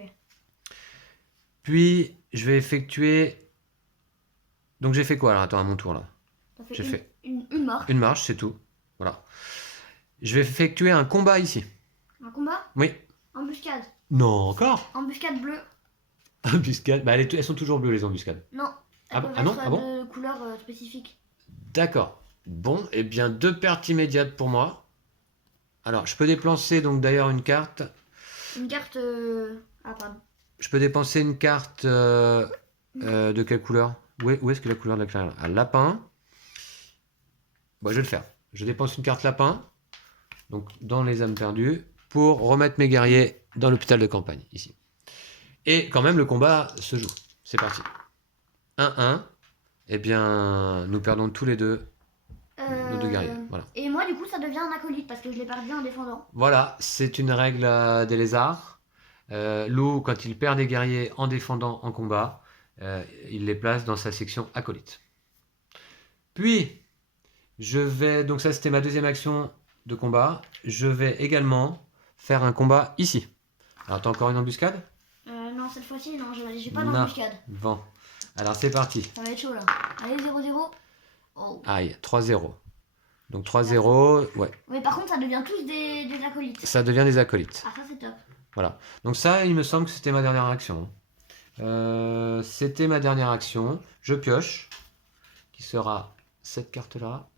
Puis je vais effectuer... Donc j'ai fait quoi alors? Attends, à mon tour là. T'as J'ai fait une marche. une marche, c'est tout. Voilà. Je vais effectuer un combat ici. Un combat? Oui. Embuscade. Non, encore? Embuscade bleue. Embuscade. Bah, elles sont toujours bleues les embuscades. Non. Elles Ah, peuvent ah non? être Ah bon? de couleur spécifique. D'accord. Bon, et bien 2 pertes immédiates pour moi. Alors, je peux dépenser donc d'ailleurs une carte. Une carte... Ah, pardon. Je peux dépenser une carte de quelle couleur? Où est-ce que la couleur de la clairière? Un lapin. Bon, je vais le faire. Je dépense une carte lapin, donc dans les âmes perdues, pour remettre mes guerriers dans l'hôpital de campagne, ici. Et quand même, le combat se joue. C'est parti. 1-1. Eh bien, nous perdons tous les deux nos 2 guerriers. Voilà. Et moi, du coup, ça devient un acolyte parce que je l'ai perdu en défendant. Voilà, c'est une règle des lézards. Lou, quand il perd des guerriers en défendant en combat, il les place dans sa section acolyte. Puis, je vais... Donc ça, c'était ma deuxième action de combat. Je vais également faire un combat ici. Alors, t'as encore une embuscade? Non, cette fois-ci, non, j'ai pas Non. d'embuscade. Bon. Alors, c'est parti. Ça va être chaud, là. Allez, 0-0. Oh. Aïe, 3-0. Donc 3-0, ouais. Mais par contre, ça devient tous des acolytes. Ça devient des acolytes. Ah, ça, c'est top. Voilà. Donc ça, il me semble que c'était ma dernière action. C'était ma dernière action. Je pioche, qui sera cette carte-là.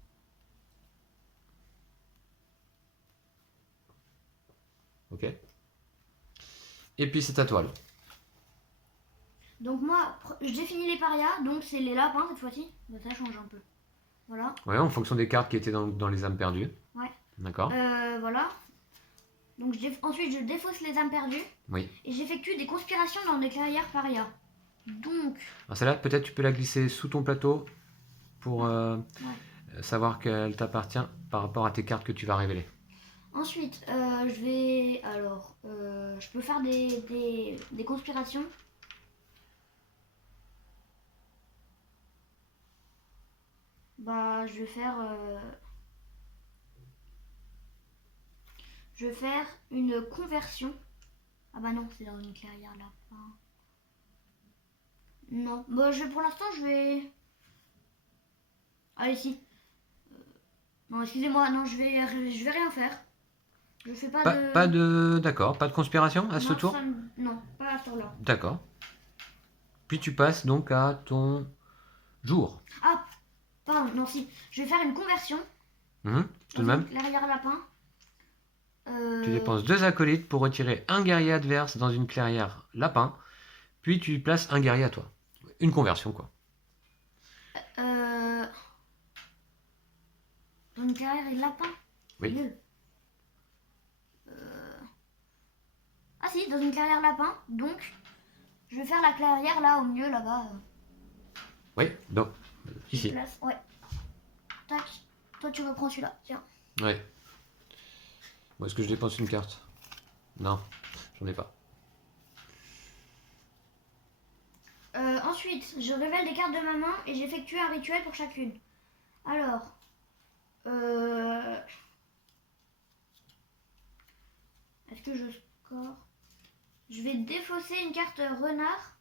Ok. Et puis c'est à toi. Donc moi, j'ai fini les parias, donc c'est les lapins cette fois-ci. Bah, ça change un peu. Voilà. Ouais, en fonction des cartes qui étaient dans les âmes perdues. Ouais. D'accord. Voilà. Donc ensuite, je défausse les âmes perdues. Oui. Et j'effectue des conspirations dans des clairières parias. Donc... Alors celle-là, peut-être tu peux la glisser sous ton plateau pour savoir qu'elle t'appartient par rapport à tes cartes que tu vas révéler. Ensuite, je vais... Alors, je peux faire des conspirations. Bah, je vais faire... Je vais faire une conversion. Ah bah non, c'est dans une clairière là. Enfin... Non. Bah, pour l'instant, je vais... Allez, si. Non, excusez-moi, non, je vais rien faire. Je fais pas de... D'accord, pas de conspiration à ce tour? Non, pas à ce tour-là. D'accord. Puis tu passes donc à ton jour. Ah, pardon, non, si. Je vais faire une conversion. Tout de même. Clairière lapin. Tu dépenses 2 acolytes pour retirer un guerrier adverse dans une clairière lapin. Puis tu places un guerrier à toi. Une conversion, quoi. Dans une clairière et lapin. Oui. Nul. Ah si, dans une clairière lapin. Donc, je vais faire la clairière là, au milieu, là-bas. Oui, donc, ici. Place. Ouais. Tac. Toi, tu reprends celui-là. Tiens. Ouais. Bon, est-ce que je dépense une carte? Non, j'en ai pas. Ensuite, je révèle des cartes de ma main et j'effectue un rituel pour chacune. Alors, est-ce que je score? Je vais défausser une carte renard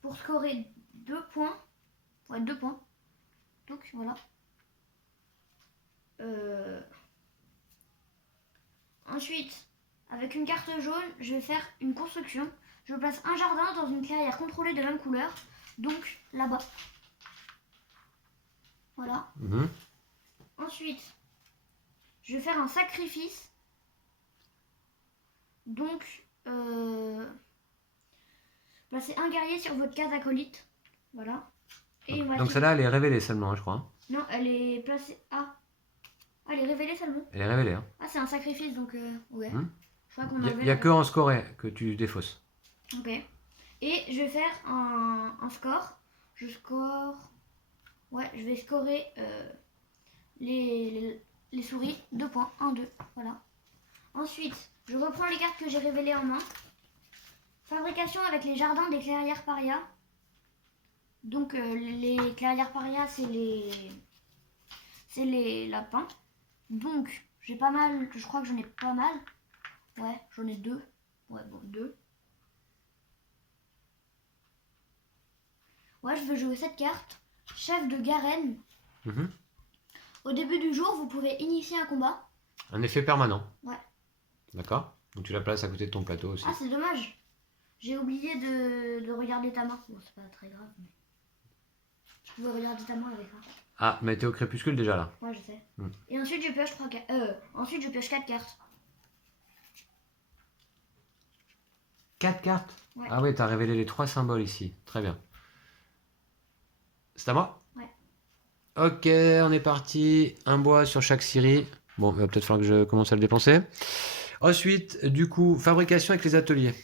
pour scorer 2 points. Ouais, 2 points. Donc, voilà. Ensuite, avec une carte jaune, je vais faire une construction. Je place un jardin dans une clairière contrôlée de même couleur. Donc, là-bas. Voilà. Mhm. Ensuite, je vais faire un sacrifice. Donc, placez un guerrier sur votre case acolyte. Voilà. Et on va Donc tirer. celle-là, elle est révélée seulement, hein, je crois. Hein. Non, elle est placée. Ah, elle est révélée seulement. Elle est révélée. Hein. Ah, c'est un sacrifice, donc ouais. Je crois qu'on Il avait n'y a la- que en scoré que tu défausses. Ok. Et je vais faire un score. Je score. Ouais, je vais scorer les souris. 2 points. 1, 2. Voilà. Ensuite, je reprends les cartes que j'ai révélées en main. Fabrication avec les jardins des clairières paria. Donc les clairières paria, c'est les lapins. Donc j'ai pas mal, je crois que j'en ai pas mal. Ouais, j'en ai 2. Ouais, bon, 2. Ouais, je veux jouer cette carte. Chef de Garen. Mhm. Au début du jour, vous pouvez initier un combat. Un effet permanent. Ouais. D'accord. Donc tu la places à côté de ton plateau aussi. Ah, c'est dommage. J'ai oublié de regarder ta main. Bon, c'est pas très grave, mais... Je pouvais regarder ta main avec ça. Ah, mais t'es au crépuscule déjà là. Ouais, je sais. Mm. Et ensuite, je pioche 3 cartes. Ensuite, je pioche 4 cartes. 4 cartes. Ouais. Ah oui, t'as révélé les 3 symboles ici. Très bien. C'est à moi? Ouais. Ok, on est parti. Un bois sur chaque scierie. Bon, il va peut-être falloir que je commence à le dépenser. Ensuite, du coup, fabrication avec les ateliers.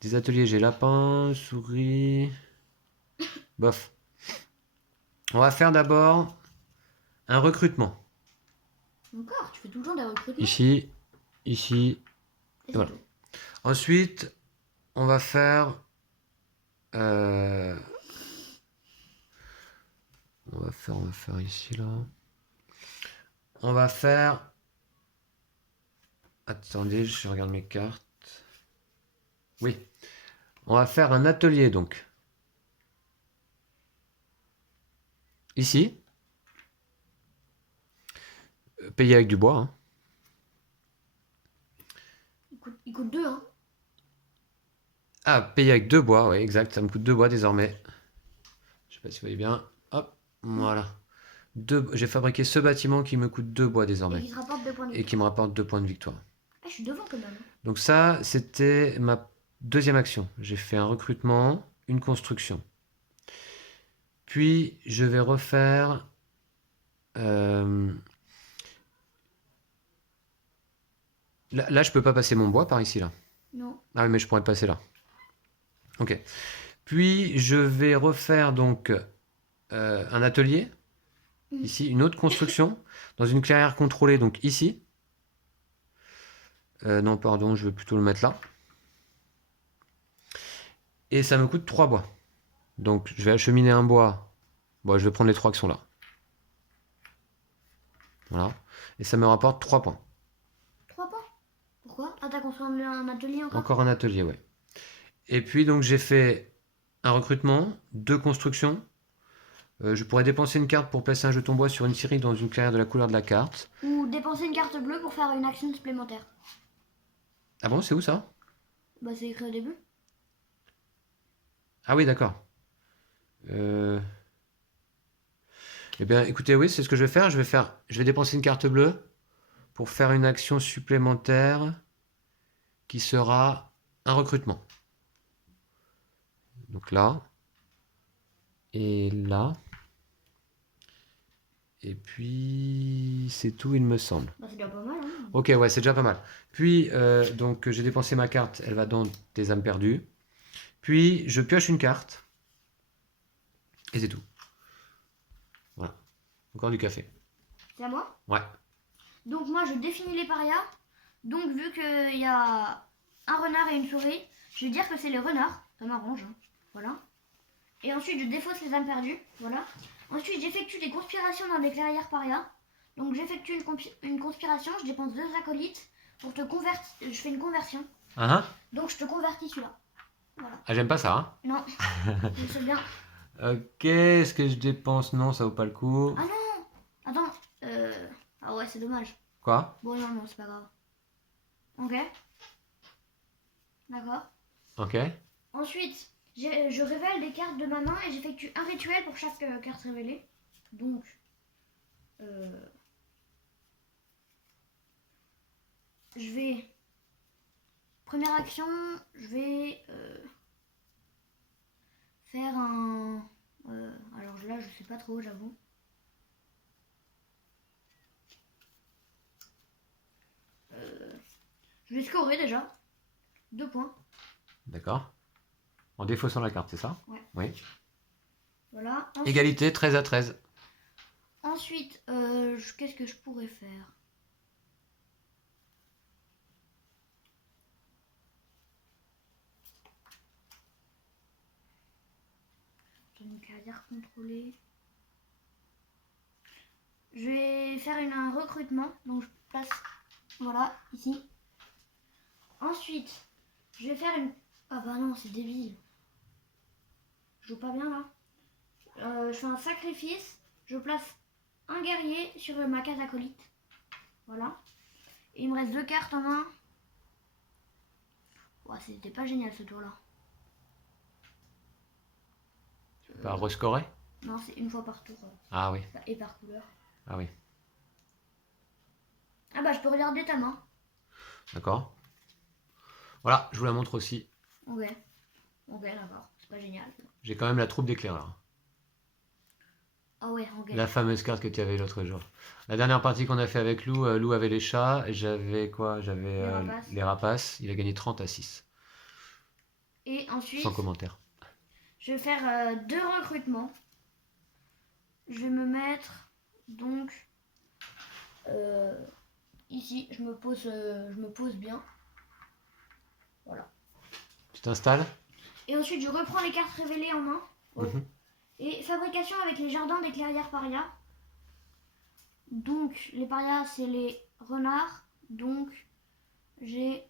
Des ateliers, j'ai lapin, souris. Bof. On va faire d'abord un recrutement. Encore, tu fais tout le temps des recrutements. Ici, ici. Et voilà. c'est tout. Ensuite, on va faire. On va faire ici là. On va faire. Attendez, je regarde mes cartes. Oui. On va faire un atelier donc. Ici. Payé avec du bois. Hein. Il coûte 2, hein. Ah, payé avec 2 bois, oui, exact. Ça me coûte 2 bois désormais. Je sais pas si vous voyez bien. Hop, voilà. J'ai fabriqué ce bâtiment qui me coûte 2 bois Et désormais. qui se rapporte 2 points de Et vie. qui me rapporte 2 points de victoire. Ah, je suis devant quand même. Donc ça, c'était ma deuxième action. J'ai fait un recrutement, une construction. Puis, je vais refaire... Là, je peux pas passer mon bois par ici, là. Non. Ah oui, mais je pourrais le passer là. Ok. Puis, je vais refaire donc un atelier. Ici, une autre construction. Dans une clairière contrôlée, donc ici. Non, pardon, je vais plutôt le mettre là. Et ça me coûte 3 bois. Donc, je vais acheminer un bois. Bon, je vais prendre les 3 qui sont là. Voilà. Et ça me rapporte 3 points. 3 points. Pourquoi? Ah, t'as construit un atelier encore? Encore un atelier, ouais. Et puis, donc, j'ai fait un recrutement, 2 constructions. Je pourrais dépenser une carte pour placer un jeton bois sur une scierie dans une clairière de la couleur de la carte. Ou dépenser une carte bleue pour faire une action supplémentaire. Ah bon, c'est où ça? Bah, c'est écrit au début. Ah oui, d'accord. Eh bien, écoutez, oui, c'est ce que je vais faire. Je vais dépenser une carte bleue pour faire une action supplémentaire qui sera un recrutement. Donc là et là. Et puis, c'est tout, il me semble. Bah, c'est déjà pas mal, hein. Ok, ouais, c'est déjà pas mal. Puis, donc, j'ai dépensé ma carte, elle va dans tes âmes perdues. Puis, je pioche une carte. Et c'est tout. Voilà. Encore du café. C'est à moi. Ouais. Donc moi, je définis les parias. Donc vu qu'il y a un renard et une souris, je vais dire que c'est les renards. Ça m'arrange, hein. Voilà. Et ensuite, je défausse les âmes perdues. Voilà. Ensuite, j'effectue des conspirations dans des clairières parias. Donc j'effectue une conspiration, je dépense 2 acolytes pour te convertir. Je fais une conversion. Hein? Donc je te convertis celui-là. Voilà. Ah, j'aime pas ça, hein? Non, je sais bien. Ok, est-ce que je dépense? Non, ça vaut pas le coup. Ah non. Attends. Ah ouais, c'est dommage. Quoi? Bon, non, c'est pas grave. Ok. D'accord. Ok. Ensuite, je révèle des cartes de ma main et j'effectue un rituel pour chaque carte révélée. Donc, je vais... Première action, je vais faire un... alors là, je sais pas trop, j'avoue. Je vais scorer déjà. 2 points. D'accord. En défaussant la carte, c'est ça? Ouais. Oui. Voilà. Égalité 13 à 13. Ensuite, qu'est-ce que je pourrais faire? J'ai une carrière contrôlée. Je vais faire un recrutement. Donc je place, voilà, ici. Ensuite, je vais faire une... Ah bah non, c'est débile. Je joue pas bien là. Je fais un sacrifice. Je place un guerrier sur ma case acolyte. Voilà. Et il me reste 2 cartes en main. Ouais, c'était pas génial ce tour-là. Tu peux pas rescorer? Non, c'est une fois par tour. Ah oui. Et par couleur. Ah oui. Ah bah je peux regarder ta main. D'accord. Voilà, je vous la montre aussi. Ok. Ok, d'accord. C'est pas génial. J'ai quand même la troupe d'éclaireurs. Ah ouais, ok. La fameuse carte que tu avais l'autre jour. La dernière partie qu'on a fait avec Lou, Lou avait les chats, et j'avais quoi? J'avais rapaces. les rapaces. Il a gagné 30 à 6. Et ensuite, Sans commentaire. je vais faire 2 recrutements. Je vais me mettre donc ici. Je me pose bien. Voilà. Tu t'installes? Et ensuite, je reprends les cartes révélées en main. Mhm. Et fabrication avec les jardins des clairières parias. Donc, les parias, c'est les renards. Donc, j'ai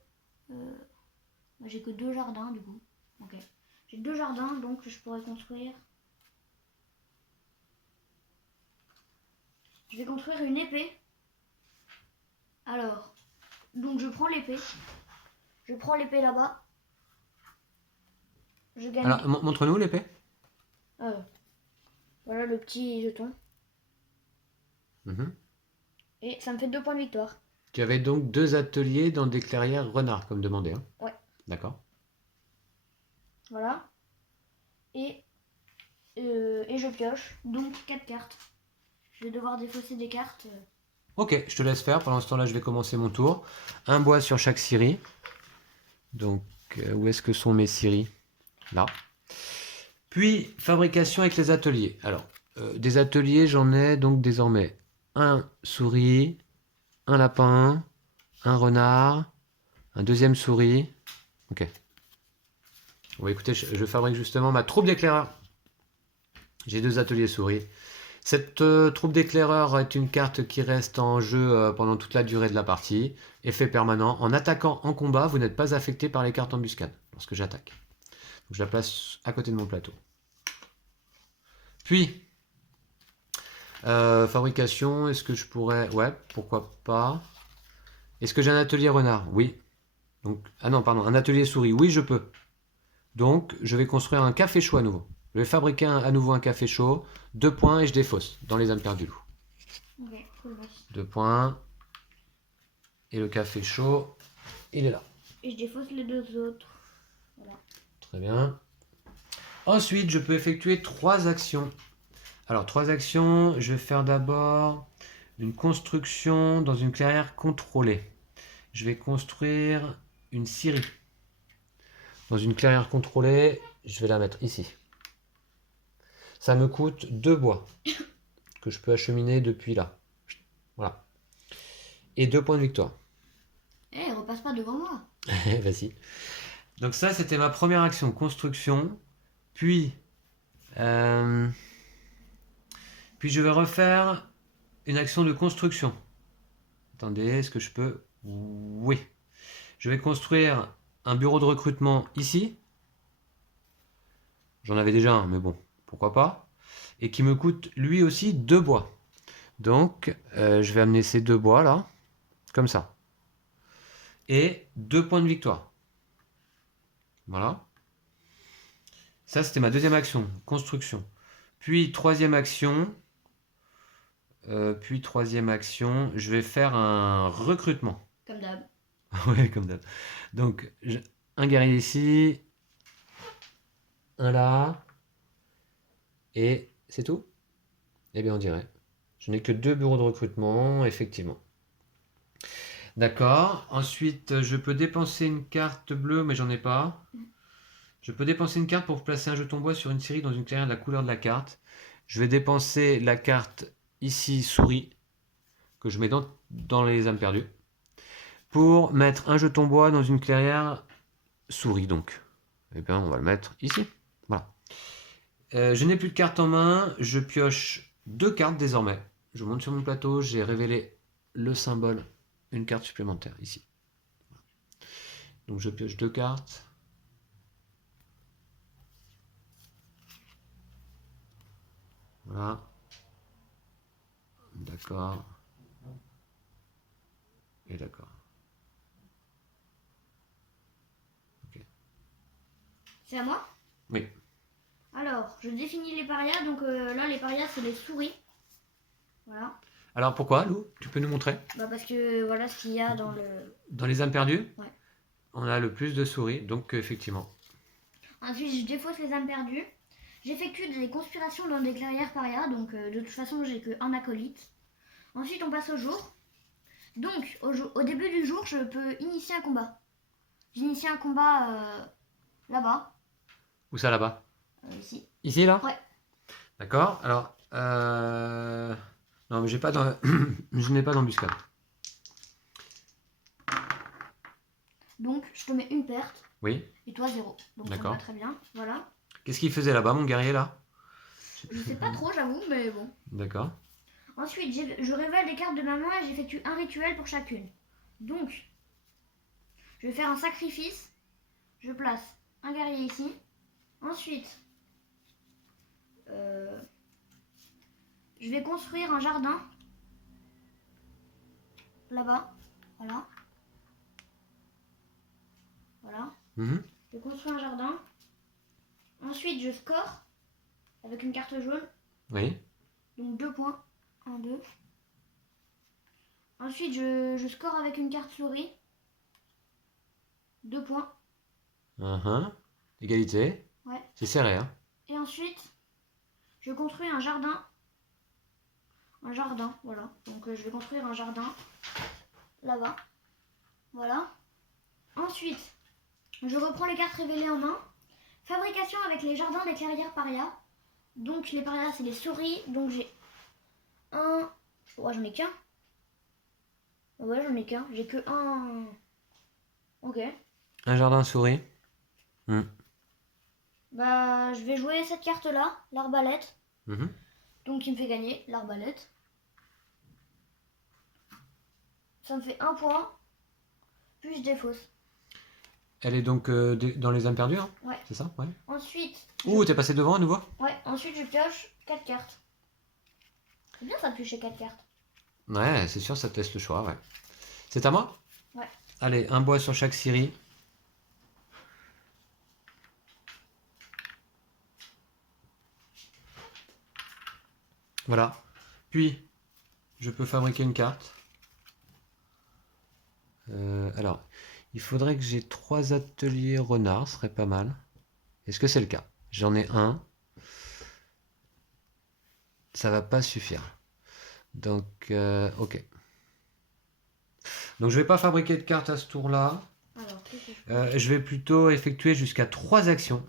que 2 jardins du coup. Ok. J'ai 2 jardins, donc je pourrais construire. Je vais construire une épée. Alors, donc je prends l'épée. Je prends l'épée là-bas. Je gagne. Alors, montre-nous l'épée. Voilà le petit jeton. Mhm. Et ça me fait 2 points de victoire. Tu avais donc 2 ateliers dans des clairières renards, comme demandé. Hein? Ouais. D'accord. Voilà. Et je pioche. Donc 4 cartes. Je vais devoir défausser des cartes. Ok, je te laisse faire. Pendant ce temps-là, je vais commencer mon tour. Un bois sur chaque scierie. Donc, où est-ce que sont mes scieries? Là. Puis, fabrication avec les ateliers. Alors, des ateliers, j'en ai donc désormais un souris, un lapin, un renard, un deuxième souris. Ok. Bon, écoutez, je fabrique justement ma troupe d'éclaireurs. J'ai 2 ateliers souris. Cette troupe d'éclaireurs est une carte qui reste en jeu pendant toute la durée de la partie. Effet permanent. En attaquant en combat, vous n'êtes pas affecté par les cartes embuscades lorsque j'attaque. Donc, je la place à côté de mon plateau. Puis, fabrication, est-ce que je pourrais... Ouais, pourquoi pas. Est-ce que j'ai un atelier renard? Oui. Donc, ah non, pardon, un atelier souris. Oui, je peux. Donc, je vais construire un café chaud à nouveau. Je vais fabriquer à nouveau un café chaud. 2 points et je défausse dans les âmes perdues du loup. Ok, cool. 2 points. Et le café chaud, il est là. Et je défausse les 2 autres. Voilà. Très bien. Ensuite, je peux effectuer 3 actions. Alors, 3 actions. Je vais faire d'abord une construction dans une clairière contrôlée. Je vais construire une scierie. Dans une clairière contrôlée, je vais la mettre ici. Ça me coûte 2 bois que je peux acheminer depuis là. Voilà. Et 2 points de victoire. Eh, repasse pas devant moi. Vas-y. Donc ça, c'était ma première action, construction. Puis, euh, puis je vais refaire une action de construction. Attendez, est-ce que je peux? Oui. Je vais construire un bureau de recrutement ici. J'en avais déjà un, mais bon, pourquoi pas. Et qui me coûte lui aussi 2 bois. Donc, je vais amener ces 2 bois là, comme ça. Et 2 points de victoire. Voilà. Ça, c'était ma deuxième action, construction. Puis, troisième action, je vais faire un recrutement. Comme d'hab. Ouais, comme d'hab. Donc, un guerrier ici, un là, et c'est tout? Eh bien, on dirait. Je n'ai que 2 bureaux de recrutement, effectivement. D'accord. Ensuite, je peux dépenser une carte bleue, mais j'en ai pas. Je peux dépenser une carte pour placer un jeton bois sur une série dans une clairière de la couleur de la carte. Je vais dépenser la carte ici, souris, que je mets dans les âmes perdues, pour mettre un jeton bois dans une clairière souris, donc. Eh bien, on va le mettre ici. Voilà. Je n'ai plus de cartes en main. Je pioche 2 cartes désormais. Je monte sur mon plateau. J'ai révélé le symbole, une carte supplémentaire ici. Donc, je pioche 2 cartes. Voilà. D'accord. Et d'accord. Ok. C'est à moi? Oui. Alors, je définis les parias. Donc là, les parias, c'est les souris. Voilà. Alors pourquoi, Lou? Tu peux nous montrer? Bah parce que voilà ce qu'il y a dans le... Dans les âmes perdues, Ouais. on a le plus de souris, donc effectivement. Ensuite, je défausse les âmes perdues. J'effectue des conspirations dans des clairières parias. Donc de toute façon, j'ai qu'un acolyte. Ensuite, on passe au jour. Donc, au début du jour, je peux initier un combat. J'initie un combat là-bas. Où ça, là-bas? Ici. Ici, là? Ouais. D'accord. Alors, non, mais j'ai pas je n'ai pas d'embuscade. Donc, je te mets une perte. Oui. Et toi, 0. Donc, ça me D'accord. va très bien. Voilà. Qu'est-ce qu'il faisait là-bas, mon guerrier, là? Je sais pas trop, j'avoue, mais bon. D'accord. Ensuite, je révèle les cartes de ma main et j'effectue un rituel pour chacune. Donc, je vais faire un sacrifice. Je place un guerrier ici. Ensuite, je vais construire un jardin. Là-bas. Voilà. Voilà. Mhm. Je construis un jardin. Ensuite, je score avec une carte jaune. Oui. Donc 2 points. 1, 2. Ensuite, je score avec une carte souris. 2 points. Égalité. Ouais. C'est serré, hein? Et ensuite, je construis un jardin. Un jardin, voilà. Donc je vais construire un jardin là-bas. Voilà. Ensuite, je reprends les cartes révélées en main. Fabrication avec les jardins des clairières parias. Donc les parias, c'est les souris. Donc j'ai un... Ouais, j'en ai qu'un. Ouais, j'en ai qu'un. J'ai que un... Ok. Un jardin souris. Bah, je vais jouer cette carte-là, l'arbalète. Mhm. Donc il me fait gagner l'arbalète. Ça me fait 1 point. Puis je défausse. Elle est donc dans les âmes perdues, hein? Ouais. C'est ça? Ouais. Ensuite... Ouh, t'es passé devant à nouveau? Ouais, ensuite je pioche 4 cartes. C'est bien ça de piocher 4 cartes. Ouais, c'est sûr, ça te laisse le choix, ouais. C'est à moi? Ouais. Allez, un bois sur chaque scierie. Voilà. Puis, je peux fabriquer une carte. Alors, il faudrait que j'ai 3 ateliers renards, ce serait pas mal. Est-ce que c'est le cas? J'en ai un. ça va pas suffire. Donc, ok. Donc, je vais pas fabriquer de cartes à ce tour-là. Alors, qu'est-ce que je fais? Je vais plutôt effectuer jusqu'à 3 actions.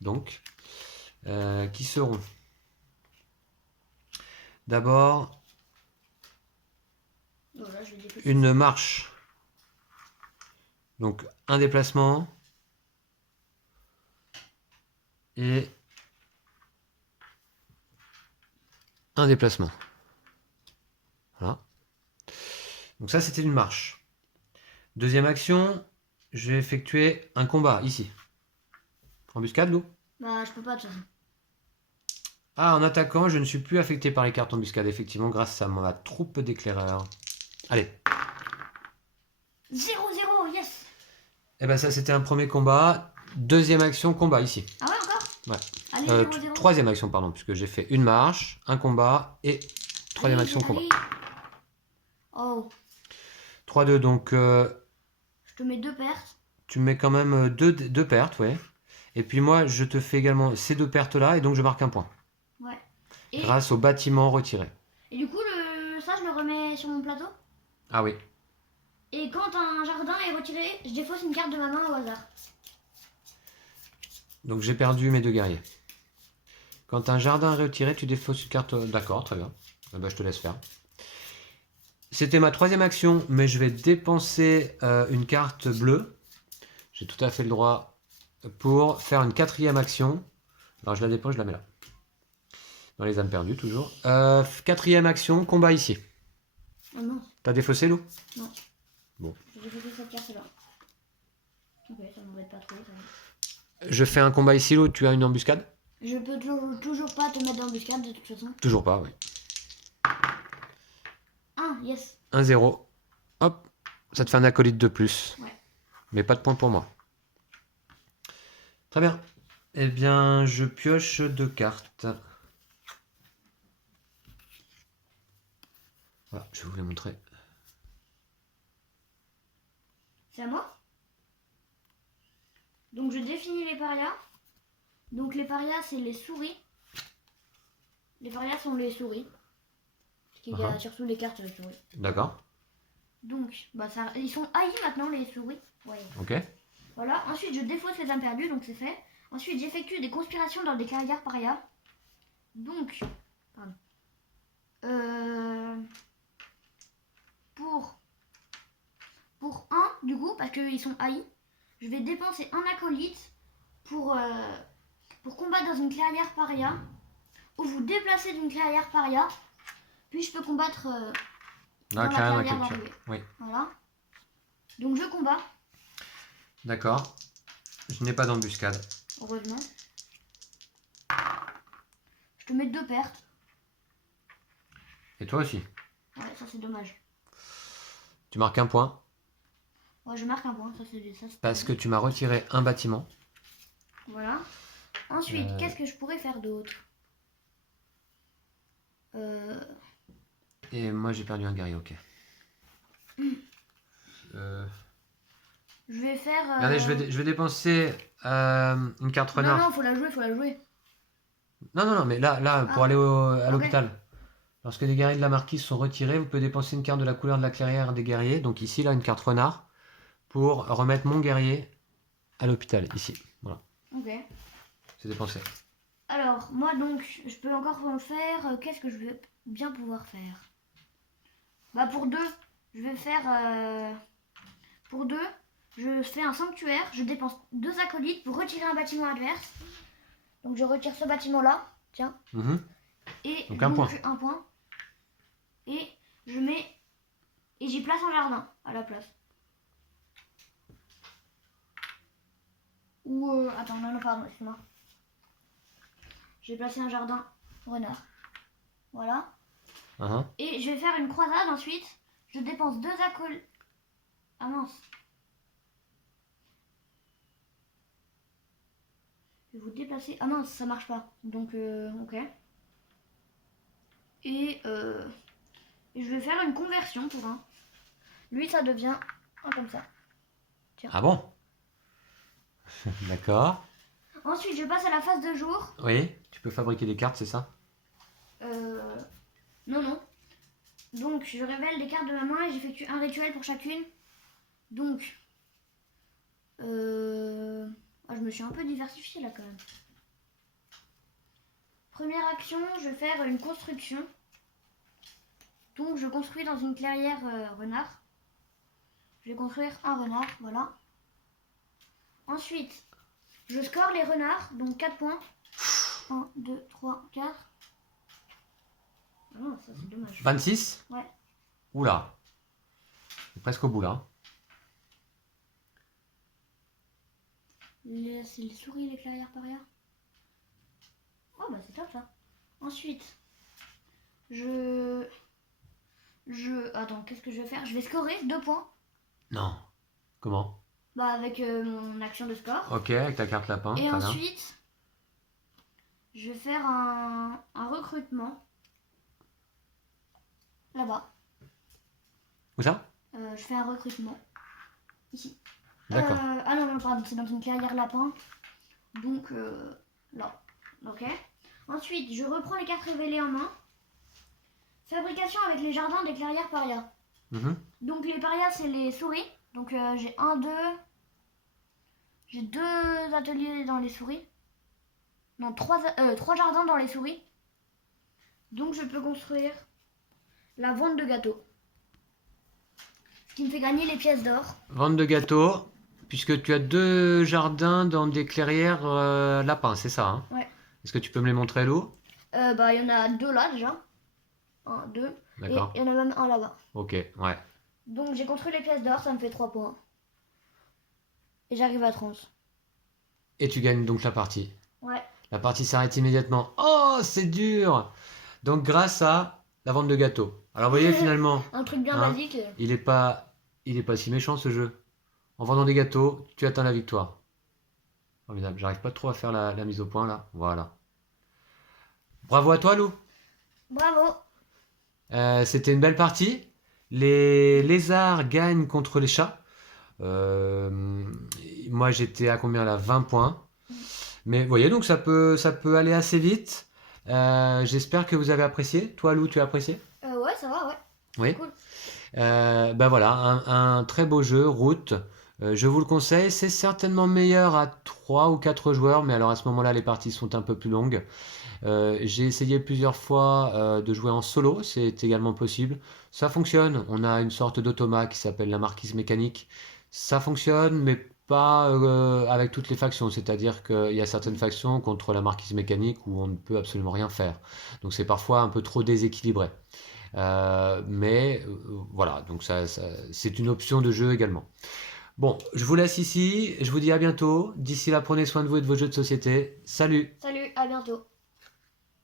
Donc, qui seront d'abord Voilà, je vais déplacer une marche. Donc, un déplacement. Et un déplacement. Voilà. Donc ça, c'était une marche. Deuxième action, je vais effectuer un combat, ici. Embuscade, Lou? Bah, je peux pas de toute façon. Ah, en attaquant, je ne suis plus affecté par les cartes embuscade, effectivement, grâce à ma troupe d'éclaireurs. Allez. 0-0, yes! Et ben ça, c'était un premier combat. Deuxième action, combat, ici. Ah ouais, encore? Ouais. Allez, 0-0. Troisième action, pardon, puisque j'ai fait une marche, un combat et troisième action, combat. Oh, 3-2, donc je te mets 2 pertes. tu me mets quand même deux pertes, ouais. Et puis moi, je te fais également ces 2 pertes-là, et donc je marque un point. Ouais. Et, Grâce au bâtiment retiré. et du coup, ça, je le remets sur mon plateau. Ah oui. Et quand un jardin est retiré, je défausse une carte de ma main au hasard. Donc j'ai perdu mes 2 guerriers. Quand un jardin est retiré, tu défausses une carte. D'accord, très bien. Eh ben, je te laisse faire. C'était ma troisième action, mais je vais dépenser une carte bleue. J'ai tout à fait le droit pour faire une quatrième action. Alors je la dépense, je la mets là. Dans les âmes perdues, toujours. Quatrième action, combat ici. Oh non, T'as défaussé, Lou? non. Bon. J'ai défaussé cette carte-là. Ok, ça m'embête pas trop. Ça va. Je fais un combat ici, Lou. Tu as une embuscade? Je peux toujours pas te mettre d'embuscade de toute façon. Toujours pas, oui. 1, yes. 1-0. Hop. Ça te fait un acolyte de plus. Ouais. Mais pas de point pour moi. Très bien. Eh bien, je pioche 2 cartes. Voilà, je vais vous les montrer. C'est à moi. Donc je définis les parias. Donc les parias, c'est les souris. Les parias sont les souris. Parce qu'il y a surtout les cartes souris. D'accord. Donc, bah ça, ils sont haïs maintenant, les souris. Ouais. Ok. Voilà. Ensuite, je défausse les âmes perdues, donc c'est fait. Ensuite, j'effectue des conspirations dans des clairières parias. Donc, pardon. Pour 1, du coup, parce qu'ils sont haïs, je vais dépenser un acolyte pour combattre dans une clairière paria, ou vous déplacer d'une clairière paria, puis je peux combattre dans la clairière d'arrivée. Oui. Voilà. Donc je combats, D'accord. Je n'ai pas d'embuscade. heureusement. Je te mets 2 pertes. Et toi aussi. Ouais, ça c'est dommage. Tu marques un point Ouais, je marque un point, ça c'est parce que tu m'as retiré un bâtiment. Voilà. Ensuite, qu'est-ce que je pourrais faire d'autre? Et moi j'ai perdu un guerrier, ok. Je vais faire... Regardez, je vais dépenser une carte renard. Non, faut la jouer. Non, mais là pour Ah, aller à ok. l'hôpital. Lorsque les guerriers de la marquise sont retirés, vous pouvez dépenser une carte de la couleur de la clairière des guerriers. Donc ici, là, une carte renard. Pour remettre mon guerrier à l'hôpital, ici. Voilà, Ok. c'est dépensé. Alors, moi donc, je peux encore en faire... qu'est-ce que je vais bien pouvoir faire? Bah pour 2, je vais faire... pour 2, je fais un sanctuaire, je dépense 2 acolytes pour retirer un bâtiment adverse. Donc je retire ce bâtiment-là, tiens. Et donc un point. Un point. Et je mets... Et j'y place un jardin à la place. Ou... attends, non, pardon, excuse-moi. Je vais placer un jardin renard. Voilà. Et je vais faire une croisade ensuite. Je dépense 2 acolytes. Ah mince. Je vais vous déplacer. Ah mince, ça marche pas. Donc, ok. Et je vais faire une conversion pour un. Lui, ça devient un comme ça. Tiens. Ah bon? D'accord. Ensuite, je passe à la phase de jour. Oui, tu peux fabriquer des cartes, c'est ça? Non, non. Donc, je révèle les cartes de ma main et j'effectue un rituel pour chacune. Donc, je me suis un peu diversifiée là quand même. Première action, je vais faire une construction. Donc, je construis dans une clairière renard. Je vais construire un renard, voilà. Ensuite, je score les renards, donc 4 points. 1, 2, 3, 4. Ah non, ça c'est dommage. 26? Ouais. Oula. C'est presque au bout là. C'est les souris et les clairières paria. Oh bah c'est top ça. Ensuite, Attends, qu'est-ce que je vais faire? Je vais scorer 2 points. Non. Comment? Bah avec mon action de score. Ok, avec ta carte lapin. Et très bien. ensuite, je vais faire un recrutement. Là-bas. Où ça? Je fais un recrutement. Ici. D'accord. Ah non, pardon, c'est dans une clairière lapin. Donc là. Ok. Ensuite, je reprends les cartes révélées en main. Fabrication avec les jardins des clairières paria. Mhm. Donc les parias, c'est les souris. Donc j'ai j'ai 2 ateliers dans les souris. Non, 3 jardins dans les souris. Donc je peux construire la vente de gâteaux. Ce qui me fait gagner les pièces d'or. Vente de gâteaux, puisque tu as 2 jardins dans des clairières lapins, c'est ça, hein? Ouais. Est-ce que tu peux me les montrer, Lou? Bah il y en a 2 là déjà. 1, 2. Et D'accord. il y en a même un là-bas. Ok, ouais. Donc j'ai construit les pièces d'or, ça me fait 3 points. Et j'arrive à 30. Et tu gagnes donc la partie. Ouais. La partie s'arrête immédiatement. Oh, c'est dur! Donc grâce à la vente de gâteaux. Alors vous voyez finalement, Un truc bien hein, basique. il est pas si méchant ce jeu. En vendant des gâteaux, tu atteins la victoire. Formidable. J'arrive pas trop à faire la mise au point là. Voilà. Bravo à toi, Lou. Bravo. C'était une belle partie. Les lézards gagnent contre les chats. Moi j'étais à combien là? 20 points. Mais vous voyez, donc ça peut aller assez vite. J'espère que vous avez apprécié. Toi, Lou, tu as apprécié? Ouais, ça va, ouais. Oui. Cool. Ben voilà, un très beau jeu, Route. Je vous le conseille. C'est certainement meilleur à 3 ou 4 joueurs, mais alors à ce moment-là, les parties sont un peu plus longues. J'ai essayé plusieurs fois de jouer en solo, c'est également possible. Ça fonctionne. On a une sorte d'automat qui s'appelle la marquise mécanique. Ça fonctionne, mais pas avec toutes les factions. C'est-à-dire qu'il y a certaines factions contre la marquise mécanique où on ne peut absolument rien faire. Donc c'est parfois un peu trop déséquilibré. Mais voilà, donc c'est une option de jeu également. Bon, je vous laisse ici. Je vous dis à bientôt. D'ici là, prenez soin de vous et de vos jeux de société. Salut! Salut, à bientôt.